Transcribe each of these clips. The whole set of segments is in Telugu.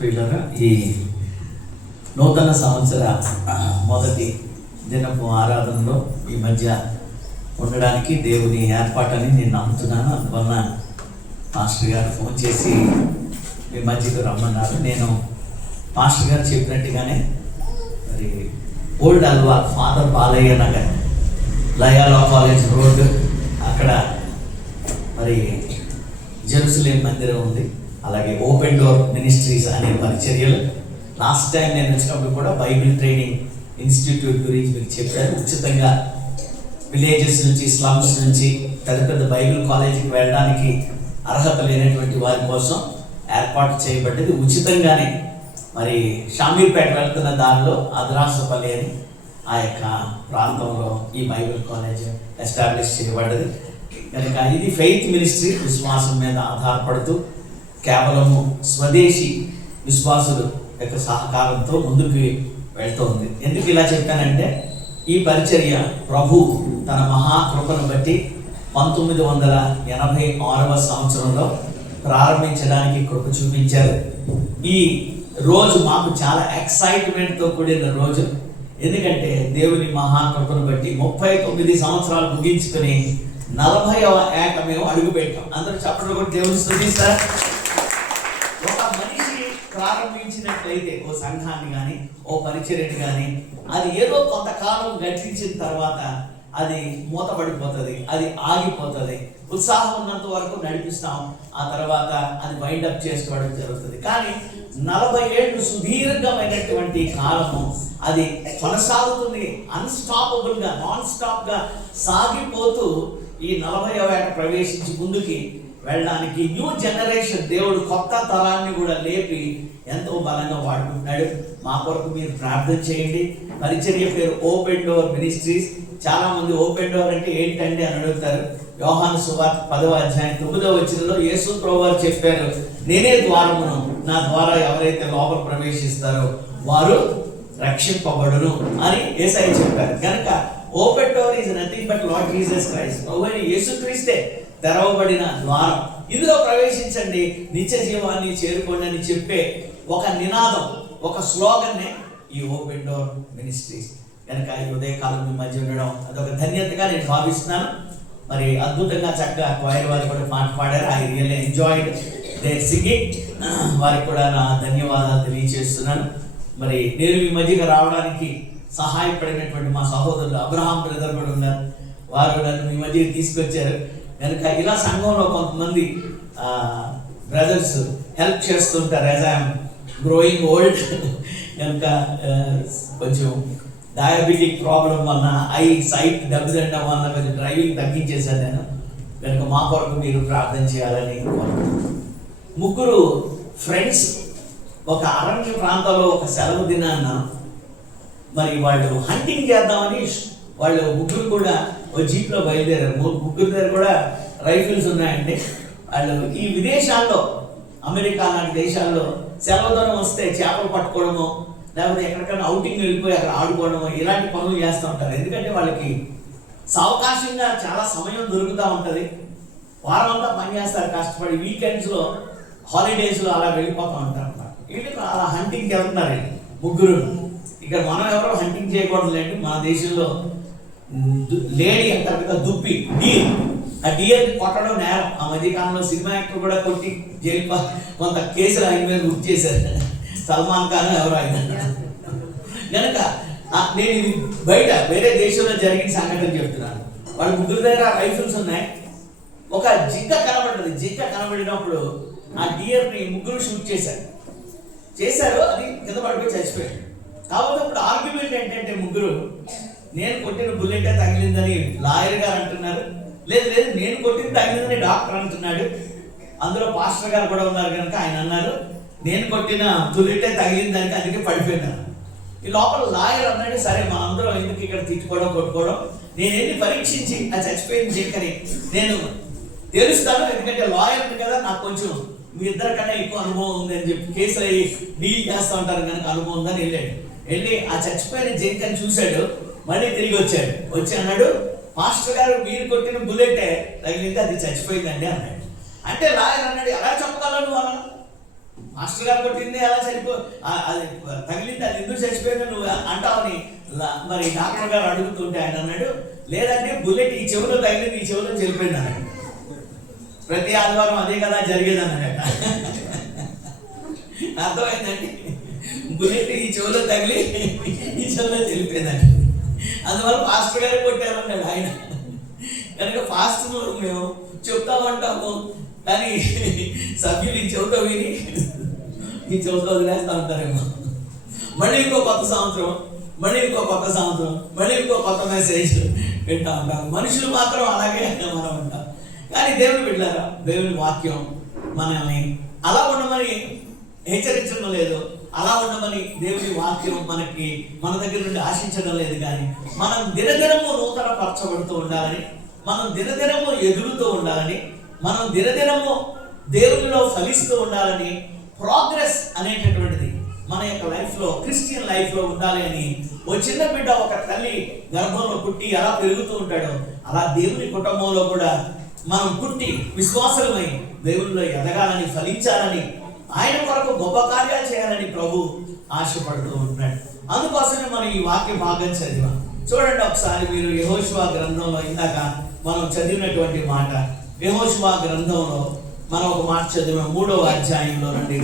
ప్రియులారా, ఈ నూతన సంవత్సర మొదటి దినపు ఆరాధనలో ఈ మధ్య ఉండడానికి దేవుని ఏర్పాటని నేను నమ్ముతున్నాను. అందువల్ల మాస్టర్ గారు ఫోన్ చేసి మీ మధ్యకు రమ్మన్నారు. నేను మాస్టర్ గారు చెప్పినట్టుగానే మరి old Alwal father Balayya Nagar Loyola college road అక్కడ మరి జెరూసలేం మందిరం ఉంది. అలాగే ఓపెన్ డోర్ మినిస్ట్రీస్ అనే పరిచర్యలు లాస్ట్ టైం నేను వచ్చినప్పుడు కూడా బైబిల్ ట్రైనింగ్ ఇన్స్టిట్యూట్ గురించి మీకు చెప్పారు. ఉచితంగా విలేజెస్ నుంచి, స్లమ్స్ నుంచి పెద్ద పెద్ద బైబిల్ కాలేజీకి వెళ్ళడానికి అర్హత లేనటువంటి వారి కోసం ఏర్పాటు చేయబడ్డది. ఉచితంగానే మరి షామీర్పేట వెళ్తున్న దారిలో అద్రాసపల్లి అని ఆ యొక్క ప్రాంతంలో ఈ బైబిల్ కాలేజ్ ఎస్టాబ్లిష్ చేయబడ్డది. కనుక ఇది ఫెయిత్ మినిస్ట్రీ, విశ్వాసం మీద ఆధారపడుతూ కేవలము స్వదేశీ విశ్వాసుల యొక్క సహకారంతో ముందుకు వెళ్తోంది. ఎందుకు ఇలా చెప్పానంటే ఈ పరిచర్య ప్రభు తన మహాకృపను బట్టి 1986వ సంవత్సరంలో ప్రారంభించడానికి కృప చూపించారు. ఈ రోజు మాకు చాలా ఎక్సైట్మెంట్తో కూడిన రోజు. ఎందుకంటే దేవుని మహాకృపను బట్టి 39 సంవత్సరాలు ముగించుకొని 40వ ఏట మేము అడుగు పెట్టాం. అందరూ చెప్పడం కూడా దేవుని స్తుతిస్తారు. ఒక మనిషి ప్రారంభించినట్లయితే ఓ సంఘాన్ని కానీ ఓ పరిచర్యని కానీ అది ఏదో కొంతకాలం గడిచిన తర్వాత అది మూతపడిపోతుంది, అది ఆగిపోతుంది. ఉత్సాహం ఉన్నంత వరకు నడిపిస్తాం, ఆ తర్వాత అది వైండప్ చేసుకోవడం జరుగుతుంది. కానీ 40 ఏళ్ళు సుదీర్ఘమైనటువంటి కాలము అది కొనసాగుతుంది. అన్స్టాపబుల్గా, నాన్ స్టాప్గా సాగిపోతూ ఈ 40వ ఏట ప్రవేశించి ముందుకి వెళ్ళడానికి న్యూ జనరేషన్ దేవుడు కొత్త తరాన్ని కూడా లేపి ఎంతో బలంగా వాడుకుంటున్నాడు. మా కొరకు మీరు ప్రార్థన చేయండి. పరిచర్య పేరు ఓపెన్ డోర్ మినిస్ట్రీస్. చాలా మంది ఓపెన్ డోర్ అంటే ఏంటండి అని అడుగుతారు. యోహాను సువార్త 10వ అధ్యాయం 9వ వచనంలో యేసు ప్రభువు చెప్పారు, నేనే ద్వారమును, నా ద్వారా ఎవరైతే లోపల ప్రవేశిస్తారో వారు రక్షింపబడును అని యేసయ్య చెప్పారు. కనుక open door is nothing but lord Jesus Christ. ప్రభువైన యేసుక్రీస్తే తెరవబడిన ద్వారం. ఇందులో ప్రవేశించండి, నిత్య జీవాన్ని చేరుకోండి అని చెప్పే ఒక నినాదం, ఒక స్లోగన్నే ఈ ఓపెన్ డోర్ మినిస్ట్రీస్. కనుక ఈ ఉదయకాలం మీ మధ్య ఉండడం అదొక ధన్యతగా నేను భావిస్తున్నాను. మరి అద్భుతంగా చక్కగా క్వైర్ వారు కూడా పాట పాడారు. I really enjoyed their singing. వారికి కూడా నా ధన్యవాదాలు తెలియజేస్తున్నాను. మరి నేను మీ మధ్యగా రావడానికి సహాయపడినటువంటి మా సహోదరులు అబ్రహాం బ్రదర్ కూడా ఉన్నారు. వారు నన్ను మీ మధ్యకి తీసుకొచ్చారు. కనుక ఇలా సంఘంలో కొంతమంది బ్రదర్స్ హెల్ప్ చేస్తుంటారు. యాజ్ ఐఎమ్ గ్రోయింగ్ ఓల్డ్ కనుక కొంచెం డయాబెటిక్ ప్రాబ్లం వలన ఐ సైట్ దెబ్బతిండడం వలన కొంచెం డ్రైవింగ్ తగ్గించేశాను నేను. కనుక మా కొరకు మీరు ప్రార్థన చేయాలని కోరుకుంటున్నాను. ముగ్గురు ఫ్రెండ్స్ ఒక అరణ్య ప్రాంతంలో ఒక సెలవు దినాన్న మరి వాళ్ళు హంటింగ్ చేద్దామని వాళ్ళు ముగ్గురు కూడా ఓ జీప్లో బయలుదేరారు. ముగ్గురు దగ్గర కూడా రైఫిల్స్ ఉన్నాయండి. వాళ్ళు ఈ విదేశాల్లో, అమెరికా లాంటి దేశాల్లో సెలవుదనం వస్తే చేపలు పట్టుకోవడము, లేకపోతే ఎక్కడికైనా అవుటింగ్ వెళ్ళిపోయి అక్కడ ఆడుకోవడము, ఇలాంటి పనులు చేస్తూ ఉంటారు. ఎందుకంటే వాళ్ళకి సావకాశంగా చాలా సమయం దొరుకుతూ ఉంటుంది. వారం అంతా పని చేస్తారు కష్టపడి. వీకెండ్స్లో, హాలిడేస్లో అలా వెళ్ళిపోతూ ఉంటారు అన్నమాట. వీళ్ళు అలా హంటింగ్కి వెళ్తున్నారు ముగ్గురు. ఇక్కడ మనం ఎవరో హంటింగ్ చేయకూడదులేండి. మన దేశంలో లేడీ అంటారు కదా, దుప్పి, డీర్. ఆ డియర్ని కొట్టడం నేరం. ఆ మధ్యకాలంలో సినిమా యాక్టర్ కూడా కొట్టి జైలు కొంత కేసులు ఆయన మీద బుక్ చేశారు. సల్మాన్ ఖాన్ ఎవరు ఆయన. కనుక నేను ఇది బయట వేరే దేశంలో జరిగిన సంఘటన చెప్తున్నాను. వాళ్ళ ముగ్గురు దగ్గర రైఫిల్స్ ఉన్నాయి. ఒక జింక కనబడ్డది. జింక కనబడినప్పుడు ఆ డియర్ని ముగ్గురు షూట్ చేశారు. అది కింద పడిపోయి చచ్చిపోయాడు. కాబట్టి ఇప్పుడు ఆర్గ్యుమెంట్ ఏంటంటే ముగ్గురు, నేను కొట్టిన బుల్లెటే తగిలిందని లాయర్ గారు అంటున్నారు, లేదు నేను కొట్టిన తగిలిందని డాక్టర్ అంటున్నాడు. అందులో పాస్టర్ గారు కూడా ఉన్నారు కనుక ఆయన అన్నారు, నేను కొట్టిన బుల్లెటే తగిలిందని, అందుకే పడిపోయినాను. ఈ లోపల లాయర్ అన్నాడు, సరే మా అందరం ఎందుకు ఇక్కడ తిట్టుకోవడం కొట్టుకోవడం, నేనేమి పరీక్షించి ఆ చచ్చిపోయింది జింకని నేను తెలుస్తాను. ఎందుకంటే లాయర్ని కదా, నాకు కొంచెం మీ ఇద్దరికన్నా ఎక్కువ అనుభవం ఉంది అని చెప్పి కేసులు అయ్యి డీల్ చేస్తూ ఉంటారు కనుక అనుభవం ఉందని వెళ్ళి ఆ చచ్చిపోయిన జింకని చూశాడు. మళ్ళీ తిరిగి వచ్చి అన్నాడు, మాస్టర్ గారు మీరు కొట్టిన బుల్లెటే తగిలింది, అది చచ్చిపోయిందండి అన్నాడు. అంటే లాయర్ అన్నాడు, ఎలా చెప్పగలను అలా మాస్టర్ గారు కొట్టింది అలా అది తగిలింది, అది ఎందుకు చచ్చిపోయిందో నువ్వు అంటావని మరి డాక్టర్ గారు అడుగుతుంటే ఆయన అన్నాడు, లేదంటే బుల్లెట్ ఈ చెవిలో తగిలింది, ఈ చెవిలో చనిపోయింది అన్నాడు. ప్రతి ఆదివారం అదే కదా జరిగేది అన్నాడట. అర్థమైందండి, బుల్లెట్ ఈ చెవిలో తగిలి ఈ చెవిలో చనిపోయిందండి. అందువల్ల పాస్టర్ గారు కొట్టారన్నాడు ఆయన. కనుక పాస్టర్ మేము చెప్తామంటాము, కానీ సభ్యులు ఈ చెవితో విని ఈ చెవితో వదిలేస్తూ ఉంటారేమో. మళ్ళీ ఇంకో కొత్త సంవత్సరం, మళ్ళీ ఇంకో కొత్త సంవత్సరం, మళ్ళీ ఇంకో కొత్త మెసేజ్ వింటూ ఉంటాం. మనుషులు మాత్రం అలాగే మనం ఉంటాం. కానీ దేవుని బిడ్డలారా, దేవుని వాక్యం మనల్ని అలా ఉండమని హెచ్చరించడం లేదు, అలా ఉండమని దేవుని వాక్యం మన దగ్గర నుండి ఆశించడం లేదు. కానీ మనం దినదినము నూతన పరచబడుతూ ఉండాలని, మనం దినదినము ఎదుగుతూ ఉండాలని, మనం దినదినము దేవునిలో ఫలిస్తూ ఉండాలని, ప్రోగ్రెస్ అనేటటువంటిది మన యొక్క లైఫ్లో, క్రిస్టియన్ లైఫ్లో ఉండాలి అని ఓ చిన్న బిడ్డ ఒక తల్లి గర్భంలో పుట్టి ఎలా పెరుగుతూ ఉంటాడో అలా దేవుని కుటుంబంలో కూడా మనం పుట్టి విశ్వాసమై దేవునిలో ఎదగాలని, ఫలించాలని, ఆయన కొరకు గొప్ప కార్యాలు చేయాలని ప్రభు ఆశపడుతూ ఉంటున్నాడు. అందుకోసమే మనం ఈ వాక్య భాగం చదివాం. చూడండి ఒకసారి మీరు యెహోషువ గ్రంథంలో ఇందాక మనం చదివినటువంటి మాట, యెహోషువ గ్రంథంలో మనం ఒక మాట చదివాం 3వ అధ్యాయంలో నుండి.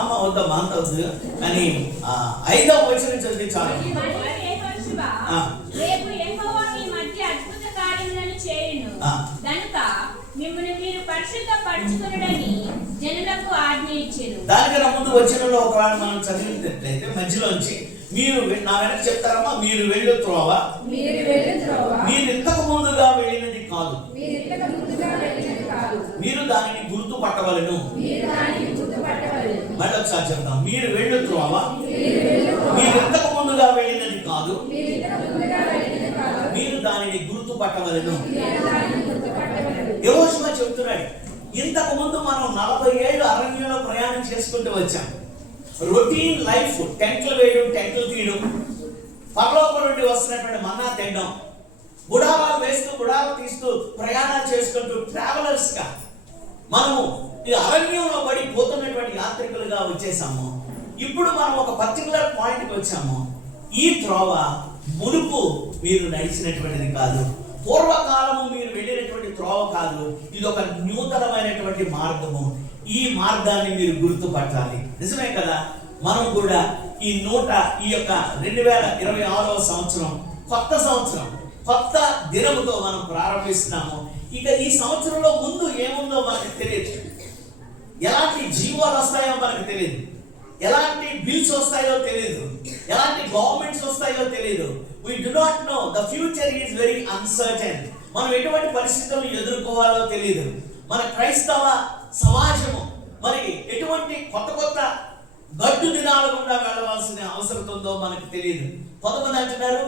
అమ్మ వద్దమ్మా అంత వద్దు, కానీ 5వ వచనం చదివి చాలు. దానికన్నా ముందు వచనంలో ఒకవేళ మనం చదివినట్లయితే మధ్యలోంచి మీరు నా వెనక చెప్తారమ్మా, మీరు వెళ్ళు త్రోవ, మీరు ఇంతకు ముందుగా వెళ్ళినది కాదు, మీరు దానిని గుర్తుపట్టవలెను. మళ్ళీ ఒకసారి చెప్తాం, మీరు వెళ్ళు త్రోవ, మీరు ఇంతకు ముందుగా వెళ్ళినది కాదు, మీరు దానిని గుర్తుపట్టవలెను. యెహోషువ చెప్తున్నాడు, ఇంతకు ముందు మనం 40 ఏళ్ళు అరణ్యంలో ప్రయాణం చేసుకుంటూ వచ్చాం. రొటీన్ లైఫ్, టెంట్లు వేయడం, టెంట్లు తీయడం, పరలోకం నుండి వస్తున్నటువంటి మన్నా తినడం, గుడారాలు వేస్తూ గుడారాలు తీస్తూ ప్రయాణాలు చేసుకుంటూ ట్రావెలర్స్ గా మనము ఈ అరణ్యంలో పడి పోతున్నటువంటి యాత్రికులుగా వచ్చేసాము. ఇప్పుడు మనం ఒక పర్టికులర్ పాయింట్కి వచ్చాము. ఈ త్రోవ మునుపు మీరు నడిచినటువంటిది కాదు, పూర్వకాలము మీరు వెళ్ళినటువంటి త్రోవ కాదు, ఇది ఒక నూతనమైనటువంటి మార్గము. ఈ మార్గాన్ని మీరు గుర్తుపట్టాలి. నిజమే కదా, మనం కూడా ఈ యొక్క 2026వ సంవత్సరం కొత్త సంవత్సరం, కొత్త దినముతో మనం ప్రారంభిస్తున్నాము. ఇక ఈ సంవత్సరంలో ముందు ఏముందో మనకు తెలియదు, ఎలాంటి జీవాలు వస్తాయో మనకు తెలియదు, ఎలాంటి బిల్స్ వస్తాయో తెలియదు, ఎలాంటి గవర్నమెంట్స్ వస్తాయో తెలియదు. We do not know. The future is very uncertain. మనం ఎటువంటి పరిస్థితులను ఎదుర్కోవాలో తెలియదు. మన క్రైస్తవ సమాజము మరి ఎటువంటి కొత్త గడ్డు దినాల గుండా వెళ్ళవలసిన అవసరం ఉందో మనకు తెలియదు. కొంతమంది అంటున్నారు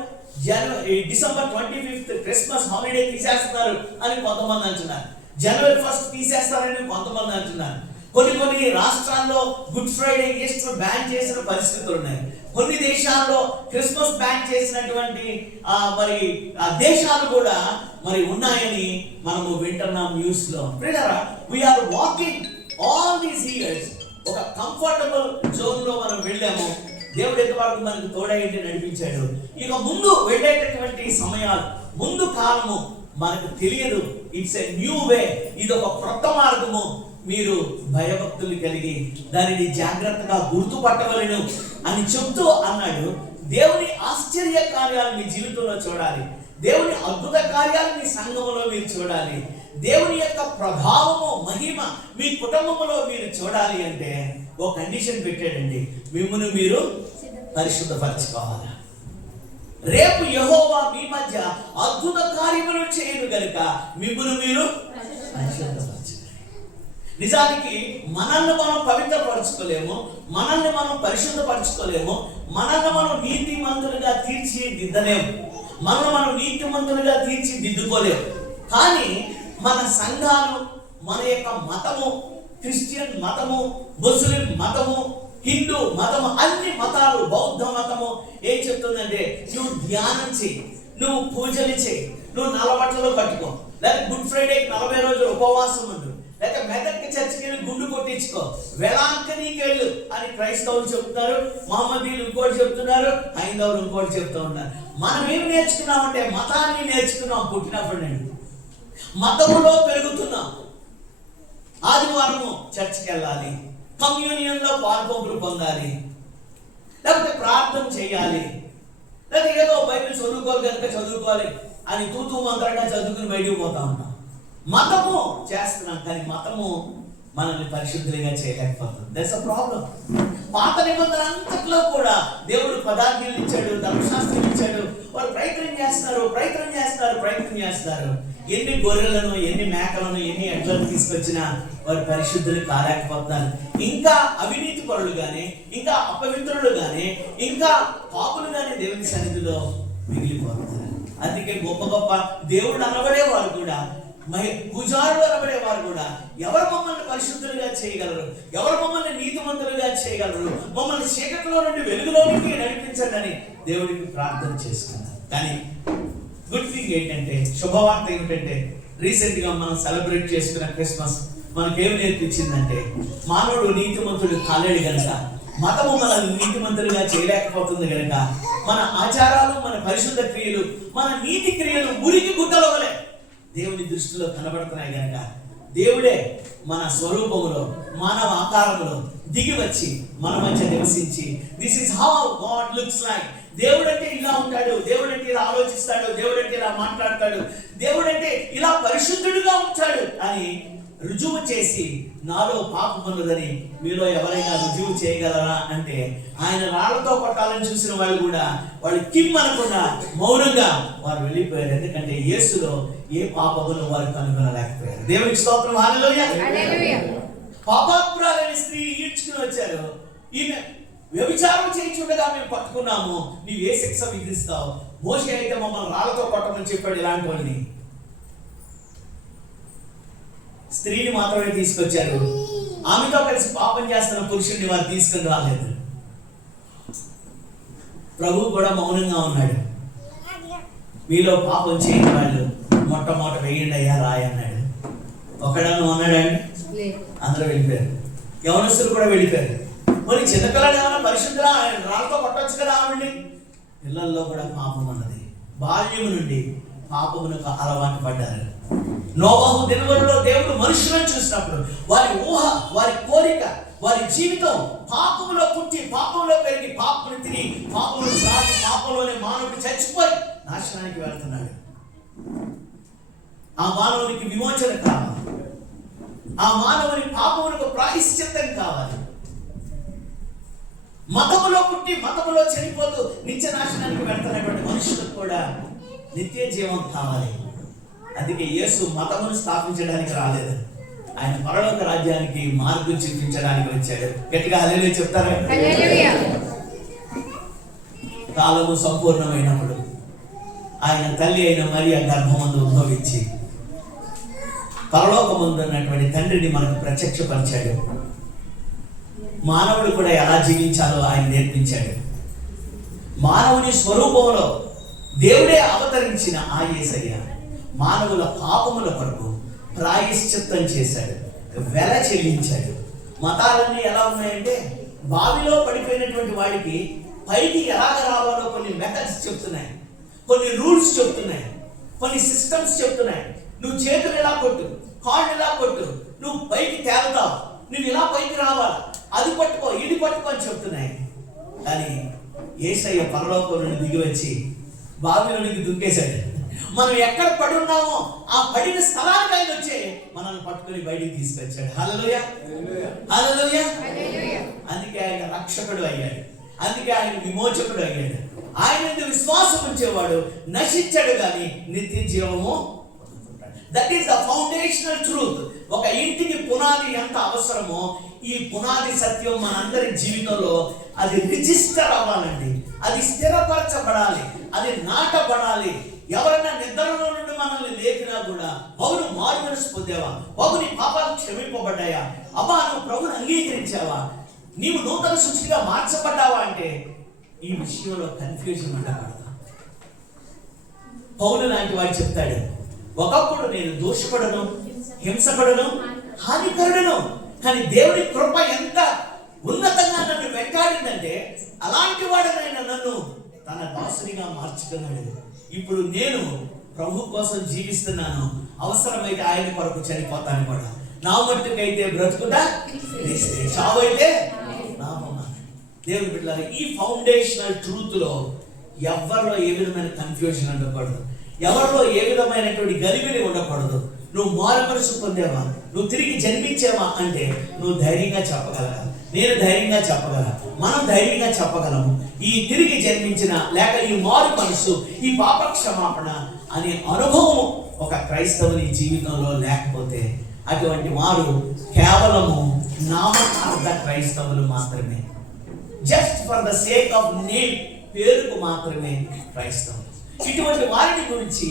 డిసెంబర్ 25th క్రిస్మస్ హాలిడే తీసేస్తున్నారు అని కొంతమంది అంటున్నారు, జనవరి 1st తీసేస్తారని కొంతమంది అంటున్నారు. కొన్ని రాష్ట్రాల్లో గుడ్ ఫ్రైడే, ఈస్టర్ బ్యాన్ చేసిన పరిస్థితులు ఉన్నాయి. కొన్ని దేశాల్లో క్రిస్మస్ బ్యాన్ చేసినటువంటి మరి దేశాలు కూడా మరి ఉన్నాయని మనము వింటున్నాం న్యూస్ లో. We are walking all these years ఒక కంఫర్టబుల్ జోన్ లో మనం వెళ్ళాము. దేవుడు ఎంతవరకు మనకు తోడైంటి నడిపించాడు. ఇక ముందు వెళ్ళేటటువంటి సమయాలు, ముందు కాలము మనకు తెలియదు. ఇట్స్ ఎ న్యూ వే, ఇది ఒక కొత్త మార్గము. మీరు భయభక్తులు కలిగి దానిని జాగ్రత్తగా గుర్తుపట్టవలను అని చెప్తూ అన్నాడు. దేవుని ఆశ్చర్య కార్యాలు మీ జీవితంలో చూడాలి, దేవుని అద్భుత కార్యాలు మీ సంఘములో మీరు చూడాలి, దేవుని యొక్క ప్రభావము, మహిమ మీ కుటుంబంలో మీరు చూడాలి అంటే ఒక కండిషన్ పెట్టాడండి, మిమ్మల్ని మీరు పరిశుద్ధపరచుకోవాలి. రేపు యెహోవా మీ మధ్య అద్భుత కార్యములు చేయను గనుక మిమ్మల్ని మీరు పరిశుద్ధపరచుకోవాలి. నిజానికి మనల్ని మనం పవిత్రపరచుకోలేము, మనల్ని మనం పరిశుద్ధపరచుకోలేము, మనల్ని మనం నీతిమంతులుగా తీర్చిదిద్దలేము, మనల్ని మనం నీతిమంతులుగా తీర్చిదిద్దుకోలేము. కానీ మన సంఘాలు, మన యొక్క మతము, క్రిస్టియన్ మతము, ముస్లిం మతము, హిందూ మతము, అన్ని మతాలు, బౌద్ధ మతము ఏం చెప్తుందంటే నువ్వు ధ్యానం చేయి, నువ్వు పూజలు చేయి, నువ్వు నల్లబట్టలు కట్టుకో, లేదా గుడ్ ఫ్రైడేకి 40 రోజులు ఉపవాసం ఉండు, లేక మెదక్ చర్చికి వెళ్ళి గుండు కొట్టించుకో, వేళాంకనీకి వెళ్ళు అని క్రైస్తవులు చెప్తున్నారు, మహమ్మదీలు ఇంకోటి చెప్తున్నారు, హైందవులు ఇంకోటి చెప్తూ ఉన్నారు. మనం ఏం నేర్చుకున్నామంటే మతాన్ని నేర్చుకున్నాం పుట్టినప్పటి నుండి, మతములో పెరుగుతున్నాం. ఆదివారము చర్చికి వెళ్ళాలి, కమ్యూనియన్లో పాల్పంపులు పొందాలి, లేకపోతే ప్రార్థన చేయాలి, లేదా ఏదో బైబిల్ చదువుకోవాలి కనుక చదువుకోవాలి అని తూతూ మంత్రంగా చదువుకుని బయటకు పోతా ఉంటాం. మతము చేస్తున్నాం కానీ మతము మనల్ని పరిశుద్ధులుగా చేయలేకపోతుంది. That's a problem. పాత నిబంధన అంతట్లో కూడా దేవుడు పదార్థాలు ఇచ్చాడు, ధర్మశాస్త్రం ఇచ్చాడు. వారు ప్రయత్నం చేస్తారు. ఎన్ని గొర్రెలను, ఎన్ని మేకలను, ఎన్ని ఎడ్లను తీసుకొచ్చినా వారు పరిశుద్ధులు కాలేకపోతున్నారు. ఇంకా అవినీతి పరులు గానీ, ఇంకా అపవిత్రులు గానీ, ఇంకా పాపులు గానీ దేవుని సన్నిధిలో మిగిలిపోతున్నారు. అందుకే గొప్ప గొప్ప దేవుడు అనబడేవారు కూడా, పూజారులు అనబడేవారు కూడా ఎవరు మమ్మల్ని పరిశుద్ధులుగా చేయగలరు, ఎవరు మమ్మల్ని నీతిమంతులుగా చేయగలరు, మమ్మల్ని చీకటిలో నుండి వెలుగులోనికి నడిపించండి అని దేవుడికి ప్రార్థన చేస్తున్నారు. కానీ గుడ్ థింగ్ ఏంటంటే, శుభవార్త ఏమిటంటే, రీసెంట్ గా మనం సెలబ్రేట్ చేసుకున్న క్రిస్మస్ మనకేం నేర్పించిందంటే, మానవుడు నీతిమంతుడు కాలేడు గనక, మతము మనల్ని నీతిమంతులుగా చేయలేకపోతుంది గనక, మన ఆచారాలు, మన పరిశుద్ధ క్రియలు, మన నీతి క్రియలు మురికి గుడ్డల వలె దేవుని దృష్టిలో కనబడుతున్నాయి గనక, దేవుడే మన స్వరూపములో, మానవ ఆకారములో దిగి వచ్చి మన మధ్య నివసించి, this is how God looks like. దేవుడంటే ఇలా ఉంటాడు, దేవుడంటే ఇలా ఆలోచిస్తాడు, దేవుడంటే ఇలా మాట్లాడతాడు, దేవుడంటే ఇలా పరిశుద్ధుడుగా ఉంటాడు అని రుజువు చేసి, నాలో పాపం ఉన్నదని మీలో ఎవరైనా రుజువు చేయగలరా అంటే, ఆయన రాళ్లతో కొట్టాలని చూసిన వాళ్ళు కూడా వాళ్ళు కిమ్ అనకుండా మౌనంగా వారు వెళ్ళిపోయారు. ఎందుకంటే యేసులో ఏ పాపమును వారు కనుగొనలేకపోయారు. దేవునికి స్తోత్రం, హల్లెలూయా. పాపాత్మురాలైన స్త్రీ ఈడ్చుకుని వచ్చారు. ఈమె వ్యభిచారం చేయించుండగా మేము పట్టుకున్నాము, నీవు ఏ శిక్ష విధిస్తావు? మోషే అయితే మమ్మల్ని రాళ్లతో కొట్టమని చెప్పాడు. ఇలాంటి వాళ్ళని స్త్రీని మాత్రమే తీసుకొచ్చారు. ఆమెతో కలిసి పాపం చేస్తున్న పురుషుడిని వారు తీసుకుని రాలేదు. ప్రభు కూడా మౌనంగా ఉన్నాడు. మీలో పాపం చేయని వాళ్ళు మొట్టమొదట వేయండి అయ్యా రాయి అన్నాడు. ఒకడను అన్నాడండి, అందరూ వెళ్ళిపోయారు. యవనస్తులు కూడా వెళ్ళిపోయారు. మరి చిన్నపిల్లలు ఏమైనా పరిశుద్ధులా, ఆయన రాళ్ళతో కొట్టొచ్చు కదా ఆవిడ్ని. పిల్లల్లో కూడా పాపం ఉన్నది. బాల్యము నుండి పాపమునకు అలవాటు పడ్డారు. నోవహు దినములలో దేవుడు మనుషులను చూసినప్పుడు వారి ఊహ, వారి కోరిక, వారి జీవితం పాపములో పుట్టి, పాపంలో పెరిగి, పాపమును తిని, పాపమును సాగి, పాపంలోనే మానవుడు చచ్చిపోయి నాశనానికి వెళ్తున్నాడు. ఆ మానవునికి విమోచన కావాలి. ఆ మానవుని పాపమునకు ప్రాయశ్చిత్తం కావాలి. మతములో పుట్టి మతములో చనిపోతూ నిత్య నాశనానికి వెళ్తున్నటువంటి మనుషులకు కూడా నిత్య జీవం కావాలి. అందుకే యేసు మతమును స్థాపించడానికి రాలేదు, ఆయన పరలోక రాజ్యానికి మార్గం చూపించడానికి వచ్చాడు. గట్టిగా హల్లెలూయా చెప్తారా? కాలము సంపూర్ణమైనప్పుడు ఆయన తల్లి అయిన మరియ గర్భమందు ఉద్భవించి పరలోకమందు ఉన్నటువంటి తండ్రిని మనకు ప్రత్యక్షపరిచాడు. మానవుడు కూడా ఎలా జీవించాలో ఆయన నేర్పించాడు. మానవుని స్వరూపంలో దేవుడే అవతరించిన ఆ యేసయ్య మానవుల పాపముల కొరకు ప్రాయశ్చిత్తం చేశాడు, వెల చెల్లించాడు. మతాలన్నీ ఎలా ఉన్నాయంటే, బావిలో పడిపోయినటువంటి వాడికి పైకి ఎలాగ రావాలో కొన్ని మెథడ్స్ చెప్తున్నాయి, కొన్ని రూల్స్ చెప్తున్నాయి, కొన్ని సిస్టమ్స్ చెప్తున్నాయి. నువ్వు చేతులు ఇలా కొట్టు, కాళ్ళు ఇలా కొట్టు, నువ్వు పైకి తేలుతావు, నువ్వు ఇలా పైకి రావాలి, అది పట్టుకో, ఇది పట్టుకో అని చెప్తున్నాయి. కానీ యేసయ్య పరలోకం నుండి దిగి వచ్చి బావిలోనికి దుంకేశాడు. మనం ఎక్కడ పడి ఉన్నామో ఆ పడిన స్థలానికి ఆయన వచ్చి మనల్ని పట్టుకొని బయటికి తీసుకొచ్చాడు. హల్లెలూయా, హల్లెలూయా. అందుకే ఆయన రక్షకుడు అయ్యాడు, అందుకే ఆయన విమోచకుడు అయ్యాడు. ఆయన మీద విశ్వాసం ఉంచేవాడు నశించాడు కానీ నిత్య జీవము. That is the foundational truth. ఒక ఇంటికి పునాది ఎంత అవసరమో ఈ పునాది సత్యం మనందరి జీవితంలో అది రిజిస్టర్ అవ్వాలండి, అది స్థిరపరచబడాలి, అది నాటబడాలి. ఎవరైనా నిద్రలో నుండి మనల్ని లేపినా కూడా, అవును మారు మనసు పొందావా, అవును పాపాలు క్షమింపబడ్డాయా, అబ్బా నువ్వు ప్రభుని అంగీకరించావా, నీవు నూతన సృష్టిగా మార్చబడ్డావా అంటే ఈ విషయంలో కన్ఫ్యూజన్ ఉండకూడదు. పౌలు లాంటి వాడు చెప్తాడు, ఒకప్పుడు నేను దోషపడను, హింసపడను, హానికరుడను. కానీ దేవుడి కృప ఎంత ఉన్నతంగా నన్ను వెంటాడిందంటే, అలాంటి వాడనైనా నన్ను తన దాసునిగా మార్చుకున్నాడు. ఇప్పుడు నేను ప్రభు కోసం జీవిస్తున్నాను. అవసరమైతే ఆయన కొరకు చనిపోతాను కూడా. నా మట్టుకైతే బ్రతుకుతా, చావు అయితే లాభమా. దేవుని బిడ్డలారా, ఈ ఫౌండేషనల్ ట్రూత్ లో ఎవరిలో ఏ విధమైన కన్ఫ్యూజన్ ఉండకూడదు, ఎవరిలో ఏ విధమైనటువంటి గలిబిలి ఉండకూడదు. నువ్వు మారు మనసు పొందేవా, నువ్వు తిరిగి జన్మించేవా అంటే నువ్వు ధైర్యంగా చెప్పగలరా, నేను ధైర్యంగా చెప్పగలను, మనం ధైర్యంగా చెప్పగలము. ఈ తిరిగి జన్మించిన లేక ఈ మారు మనసు, ఈ పాప క్షమాపణ అనే అనుభవం ఒక క్రైస్తవుని జీవితంలో లేకపోతే అటువంటి వారు కేవలము నామకార్థ క్రైస్తవులు మాత్రమే. Just for the sake of name, పేరుకు మాత్రమే క్రైస్తవులు. ఇటువంటి వారిని గురించి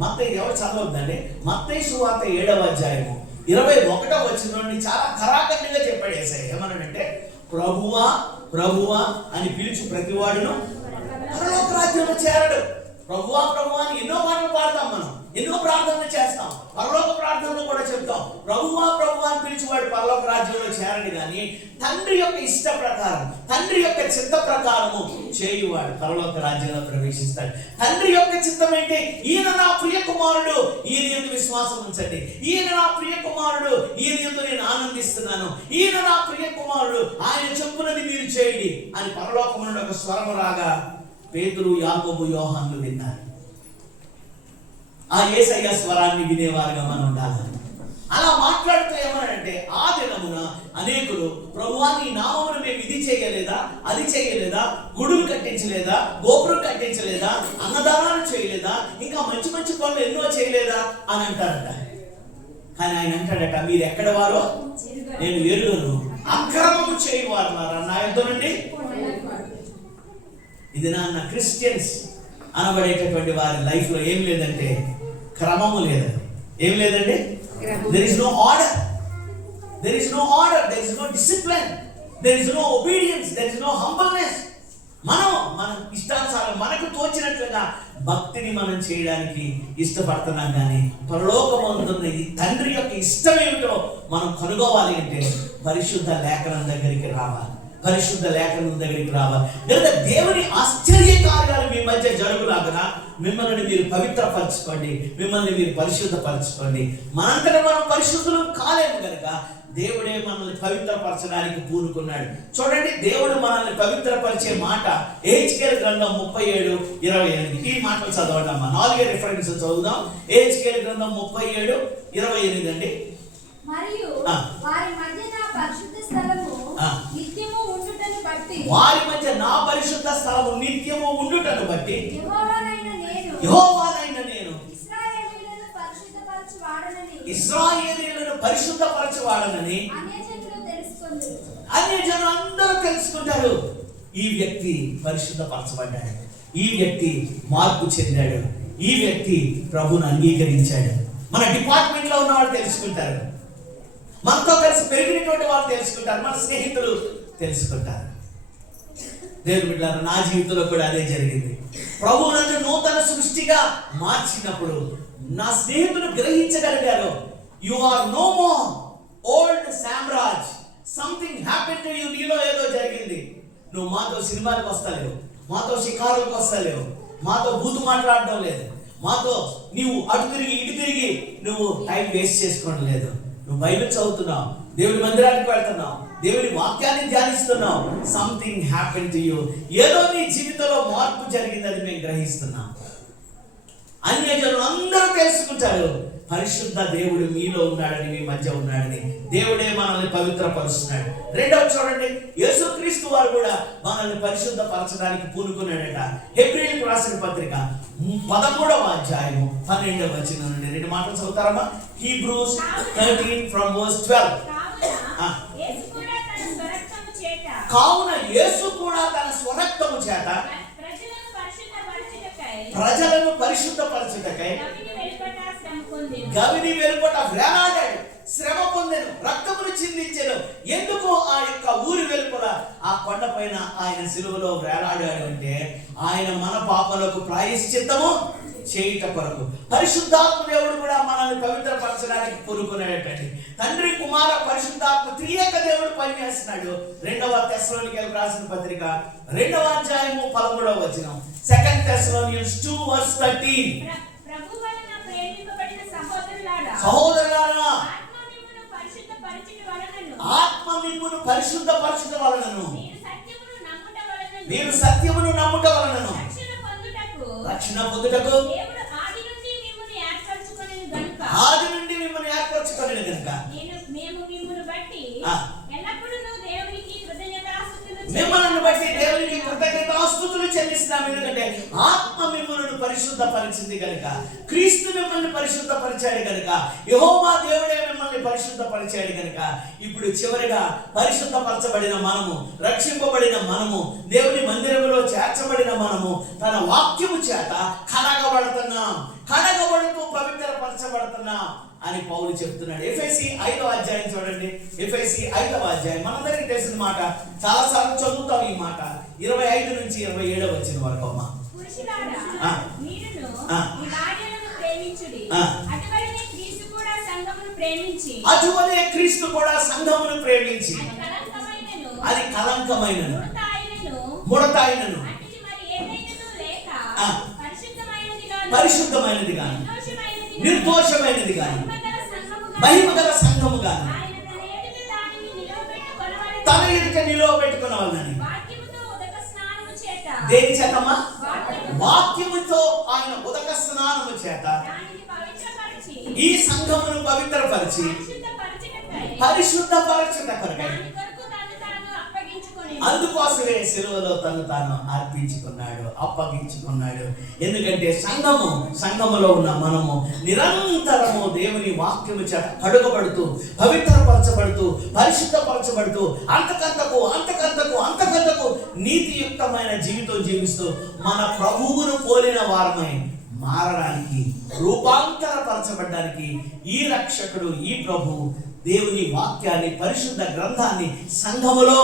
మత్తయి ఎవరు చదవద్దండి. మత్తయి సువార్త 7వ అధ్యాయము 21వ వచనం నుండి చాలా ఖరాఖండిగా చెప్పాడు యేసయ్య. ఏమన్నాడంటే, ప్రభువా ప్రభువా అని పిలుచు ప్రతివాడును పరలోక రాజ్యంలో చేరడు. ప్రభువా ప్రభువా అని ఎన్నో మాటలు పాడతాం, మనం ఎన్నో ప్రార్థనలు చేస్తాం, పరలోక ప్రార్థనలు కూడా చెప్తాం. ప్రభువా ప్రభువా అని పిలిచేవాడు పరలోక రాజ్యంలో చేరడు, కానీ తండ్రి యొక్క ఇష్ట ప్రకారం, తండ్రి యొక్క చిత్త ప్రకారము చేయువాడు పరలోక రాజ్యంలో ప్రవేశిస్తాడు. తండ్రి యొక్క చిత్తం ఏంటి? ఈయన నా ప్రియ కుమారుడు, ఈయన యందు విశ్వాసం ఉంచండి. ఈయన నా ప్రియ కుమారుడు, ఈయన యందు నేను ఆనందిస్తున్నాను. ఈయన నా ప్రియ కుమారుడు, ఆయన చెప్పునది మీరు చేయండి అని పరలోకము నుండి ఒక స్వరము రాగా పేతురు, యాకోబు, యోహానులు విన్నారు. ఆ యేసయ్య స్వరాన్ని వినేవారుగా మనం ఉండాలి. అలా మాట్లాడుతూ ఏమనంటే, ఆ దినమున అనేకులు ప్రభువా నీ నామమున మేము ఇది చేయలేదా, అది చేయలేదా, గుడులు కట్టించలేదా, గోపురం కట్టించలేదా, అన్నదానాలు చేయలేదా, ఇంకా మంచి మంచి పనులు ఎన్నో చేయలేదా అని అంటారట. కానీ ఆయన అంటాడట, మీరు ఎక్కడ వారో నేను ఎరుగను, అక్రమము చేయవారు నా యొద్ద నుండి. ఇది నాన్న క్రిస్టియన్స్ అనబడేటటువంటి వారి లైఫ్ లో ఏం లేదంటే క్రమము లేదండి. ఏం లేదండి? there is no order, there is no order, there is no discipline, there is no obedience, there is no humbleness. మన ఇష్టానుసారం మనకు తోచినట్లుగా భక్తిని మనం చేయడానికి ఇష్టపడుతున్నాం, కానీ పరలోకమందున్న ఈ తండ్రి యొక్క ఇష్టం ఏమిటో మనం కనుగోవాలి అంటే పరిశుద్ధ లేఖనం దగ్గరికి రావాలి, పరిశుద్ధ లేఖనం దగ్గరికి రావాలి. లేదా దేవుని ఆశ్చర్య కార్యాలు మీ మధ్య జరుగులాగన మిమ్మల్ని మీరు పవిత్రపరచుకోండి, మిమ్మల్ని మీరు పరిశుద్ధపరచుకోండి. మనంతటా మనం పరిశుద్ధులు కాలేము కనుక దేవుడే మనల్ని పవిత్రపరచడానికి పూనుకున్నాడు. చూడండి, దేవుడు మనల్ని పవిత్రపరిచే మాట ఎహెజ్కేలు గ్రంథం 37:28. ఈ మాటలు చదవండి అమ్మా. 4 రిఫరెన్స్ చదువుదాం. ఎహెజ్కేలు గ్రంథం 37:28 అండి. మరియు వారి మధ్య నా పరిశుద్ధ స్థలము నిత్యము ఉండుటను బట్టి, వారి మధ్య నా పరిశుద్ధ స్థలము నిత్యము ఉండుటను బట్టి యెహోవానైన నేను ఇశ్రాయేలీయులను పరిశుద్ధపరచువాడనని అన్యజనులు అందరూ తెలుసుకుంటారు. ఈ వ్యక్తి పరిశుద్ధపరచబడ్డాడు, ఈ వ్యక్తి మార్పు చెందాడు, ఈ వ్యక్తి ప్రభువును అంగీకరించాడు. మన డిపార్ట్మెంట్ లో ఉన్న వాళ్ళు తెలుసుకుంటారు, మనతో కలిసి పెరిగినటువంటి వాళ్ళు తెలుసుకుంటారు, మన స్నేహితులు తెలుసుకుంటారు. దేవుని బిడ్డలారా, నా జీవితంలో కూడా అదే జరిగింది. ప్రభువు నన్ను నూతన సృష్టిగా మార్చినప్పుడు నా స్నేహితులు గ్రహించగలిగారు, you are no more old Samraj, something happen to you. నీలో ఏదో జరిగింది. నువ్వు మాతో సినిమాలకు వస్తలేవు, మాతో షికారులకు వస్తలేవు, మాతో బూతు మాట్లాడడం లేదు, మాతో నీవు అటు తిరిగి ఇటు తిరిగి నువ్వు టైం వేస్ట్ చేసుకోవడం లేదు. నువ్వు బైబిల్ చదువుతున్నావు, దేవుడి మందిరానికి వెళ్తున్నావు, దేవుడి వాక్యాన్ని ధ్యానిస్తున్నావు. Something happen to you. ఏదో నీ జీవితంలో మార్పు జరిగిందని మేము గ్రహిస్తున్నాం. అన్యజనులు అందరూ తెలుసుకుంటారు పరిశుద్ధ దేవుడు మీలో ఉన్నాడని, మీ మధ్య ఉన్నాడని. దేవుడే మనల్ని పవిత్రపరుస్తున్నాడు. రెండవ చూడండి, యేసుక్రీస్తు వారు కూడా మనల్ని పరిశుద్ధపరచడానికి పూనుకున్నాడట. హెబ్రీయులకు రాసిన పత్రిక 13వ అధ్యాయము 12వ వచనం నుండి 2 మాటలు చదువుతారమ్మా. హీబ్రూస్ 13:12. కావున యేసు కూడా తన స్వరక్తము చేత ప్రజలను పరిశుద్ధపరచుటకై గవిని వెలుపట వేలాడాడు, శ్రమ పొందెను, రక్తమును చిందించెను. ఎందుకు ఆ యొక్క ఊరి వెలుపల ఆ కొండ పైన ఆయన సిలువలో వేలాడాడు అంటే ఆయన మన పాపలకు ప్రాయశ్చిత్తము చేయుట కొరకు. పరిశుద్ధాత్మ దేవుడు కూడా మనల్ని పవిత్రపరచ బలపరచడానికి కోరుకున్నాడటండి. తండ్రి, కుమార, పరిశుద్ధాత్మ త్రియేక దేవుడు పనిచేస్తున్నాడు. 2వ తెస్సలోనికీయులకు రాసిన పత్రిక 2వ అధ్యాయము 13వ వచనం. 2 Thessalonians 2:13. ప్రభు వలన ప్రేమింపబడిన సహోదరులారా, సహోదరులారా, ఆత్మ మిమ్మును పరిశుద్ధపరచుట వలనను, ఆత్మ మిమ్మును పరిశుద్ధపరచుట వలనను, మీరు సత్యమును నమ్ముట మీరు సత్యమును నమ్ముట వలనను, వలనను రక్షణ రక్షణ పొందుటకు పొందుటకు దేవుడు ఆది నుండి మిమ్మును ఏర్పరచుకొనెను గనుక, ఆది నుండి మిమ్మల్ని ఏర్పరచుకొనెను గనుక మేము మిమ్మును బట్టి ఆ. ఎల్లప్పుడూ దేవునికి కృతజ్ఞతాస్తుతులు మిమ్మల్ని బట్టి దేవునికి కృతజ్ఞతాస్తుతులు చెల్లిస్తున్నాం. ఎందుకంటే ఆత్మ మిమ్మల్ని పరిశుద్ధపరిచింది కనుక, క్రీస్తు మిమ్మల్ని పరిశుద్ధపరిచాడు కనుక, యెహోవా దేవుడే మిమ్మల్ని పరిశుద్ధపరిచాడు కనుక, ఇప్పుడు చివరిగా పరిశుద్ధపరచబడిన మనము, రక్షింపబడిన మనము, దేవుని మందిరములో చేర్చబడిన మనము తన వాక్యము చేత కడగబడుతున్నాం, కడగబడుతూ పవిత్రపరచబడుతున్నాం అని పౌలు చెప్తున్నాడు. ఎఫెసీ 5వ అధ్యాయం చూడండి. ఎఫెసీ 5వ అధ్యాయం మనందరికీ తెలిసిన మాట, చాలాసార్లు చదువుతాం ఈ మాట. 25 నుంచి 27 వచ్చిన వరకు అమ్మా. పురుషులారా, మీరును మీ భార్యలను ప్రేమించుడి. అటువలనే క్రీస్తు కూడా సంఘమును ప్రేమించి, అటువలే క్రీస్తు కూడా సంఘమును ప్రేమించి, అది కలంకమైనను ముడతాయినను అట్టిది మరి ఏదైనను లేక పరిశుద్ధమైనదిగాను, పరిశుద్ధమైనది గాను, నిర్దోషమైనదిగాను, నిర్దోషమైనది గాను, మహిమగల సంఘముగాను, మహిమగల సంఘము గాను ఆయన తన ఎదుట దానిని నిలవబెట్టుకొనవలెను. తన ఎదుట నిలవబెట్టుకొనవలెనని. వాక్యముతో ఉదక స్నానము చేత, దేని చేతమ్మా? వాక్యముతో వాక్యముతో ఆయన ఉదక స్నానము చేత దానిని పవిత్రపరిచి, ఈ సంఘమును పవిత్రపరిచి పరిశుద్ధపరచుటకై పరిశుద్ధపరచుట కొరకై దాని కొరకు తన్ను తాను అప్పగించుకొనెను. అందుకోసమే సిలువలో తను తాను అర్పించుకున్నాడు, అప్పగించుకున్నాడు. ఎందుకంటే సంఘములో ఉన్న మనము నిరంతరము దేవుని వాక్యము చేత కడుగబడుతూ, పవిత్రపరచబడుతూ, పరిశుద్ధపరచబడుతూ, అంతకంతకు నీతియుక్తమైన జీవితం జీవిస్తూ మన ప్రభువును పోలిన వారమై మారడానికి, రూపాంతరపరచబడ్డానికి ఈ రక్షకుడు, ఈ ప్రభు దేవుని వాక్యాన్ని, పరిశుద్ధ గ్రంథాన్ని సంఘములో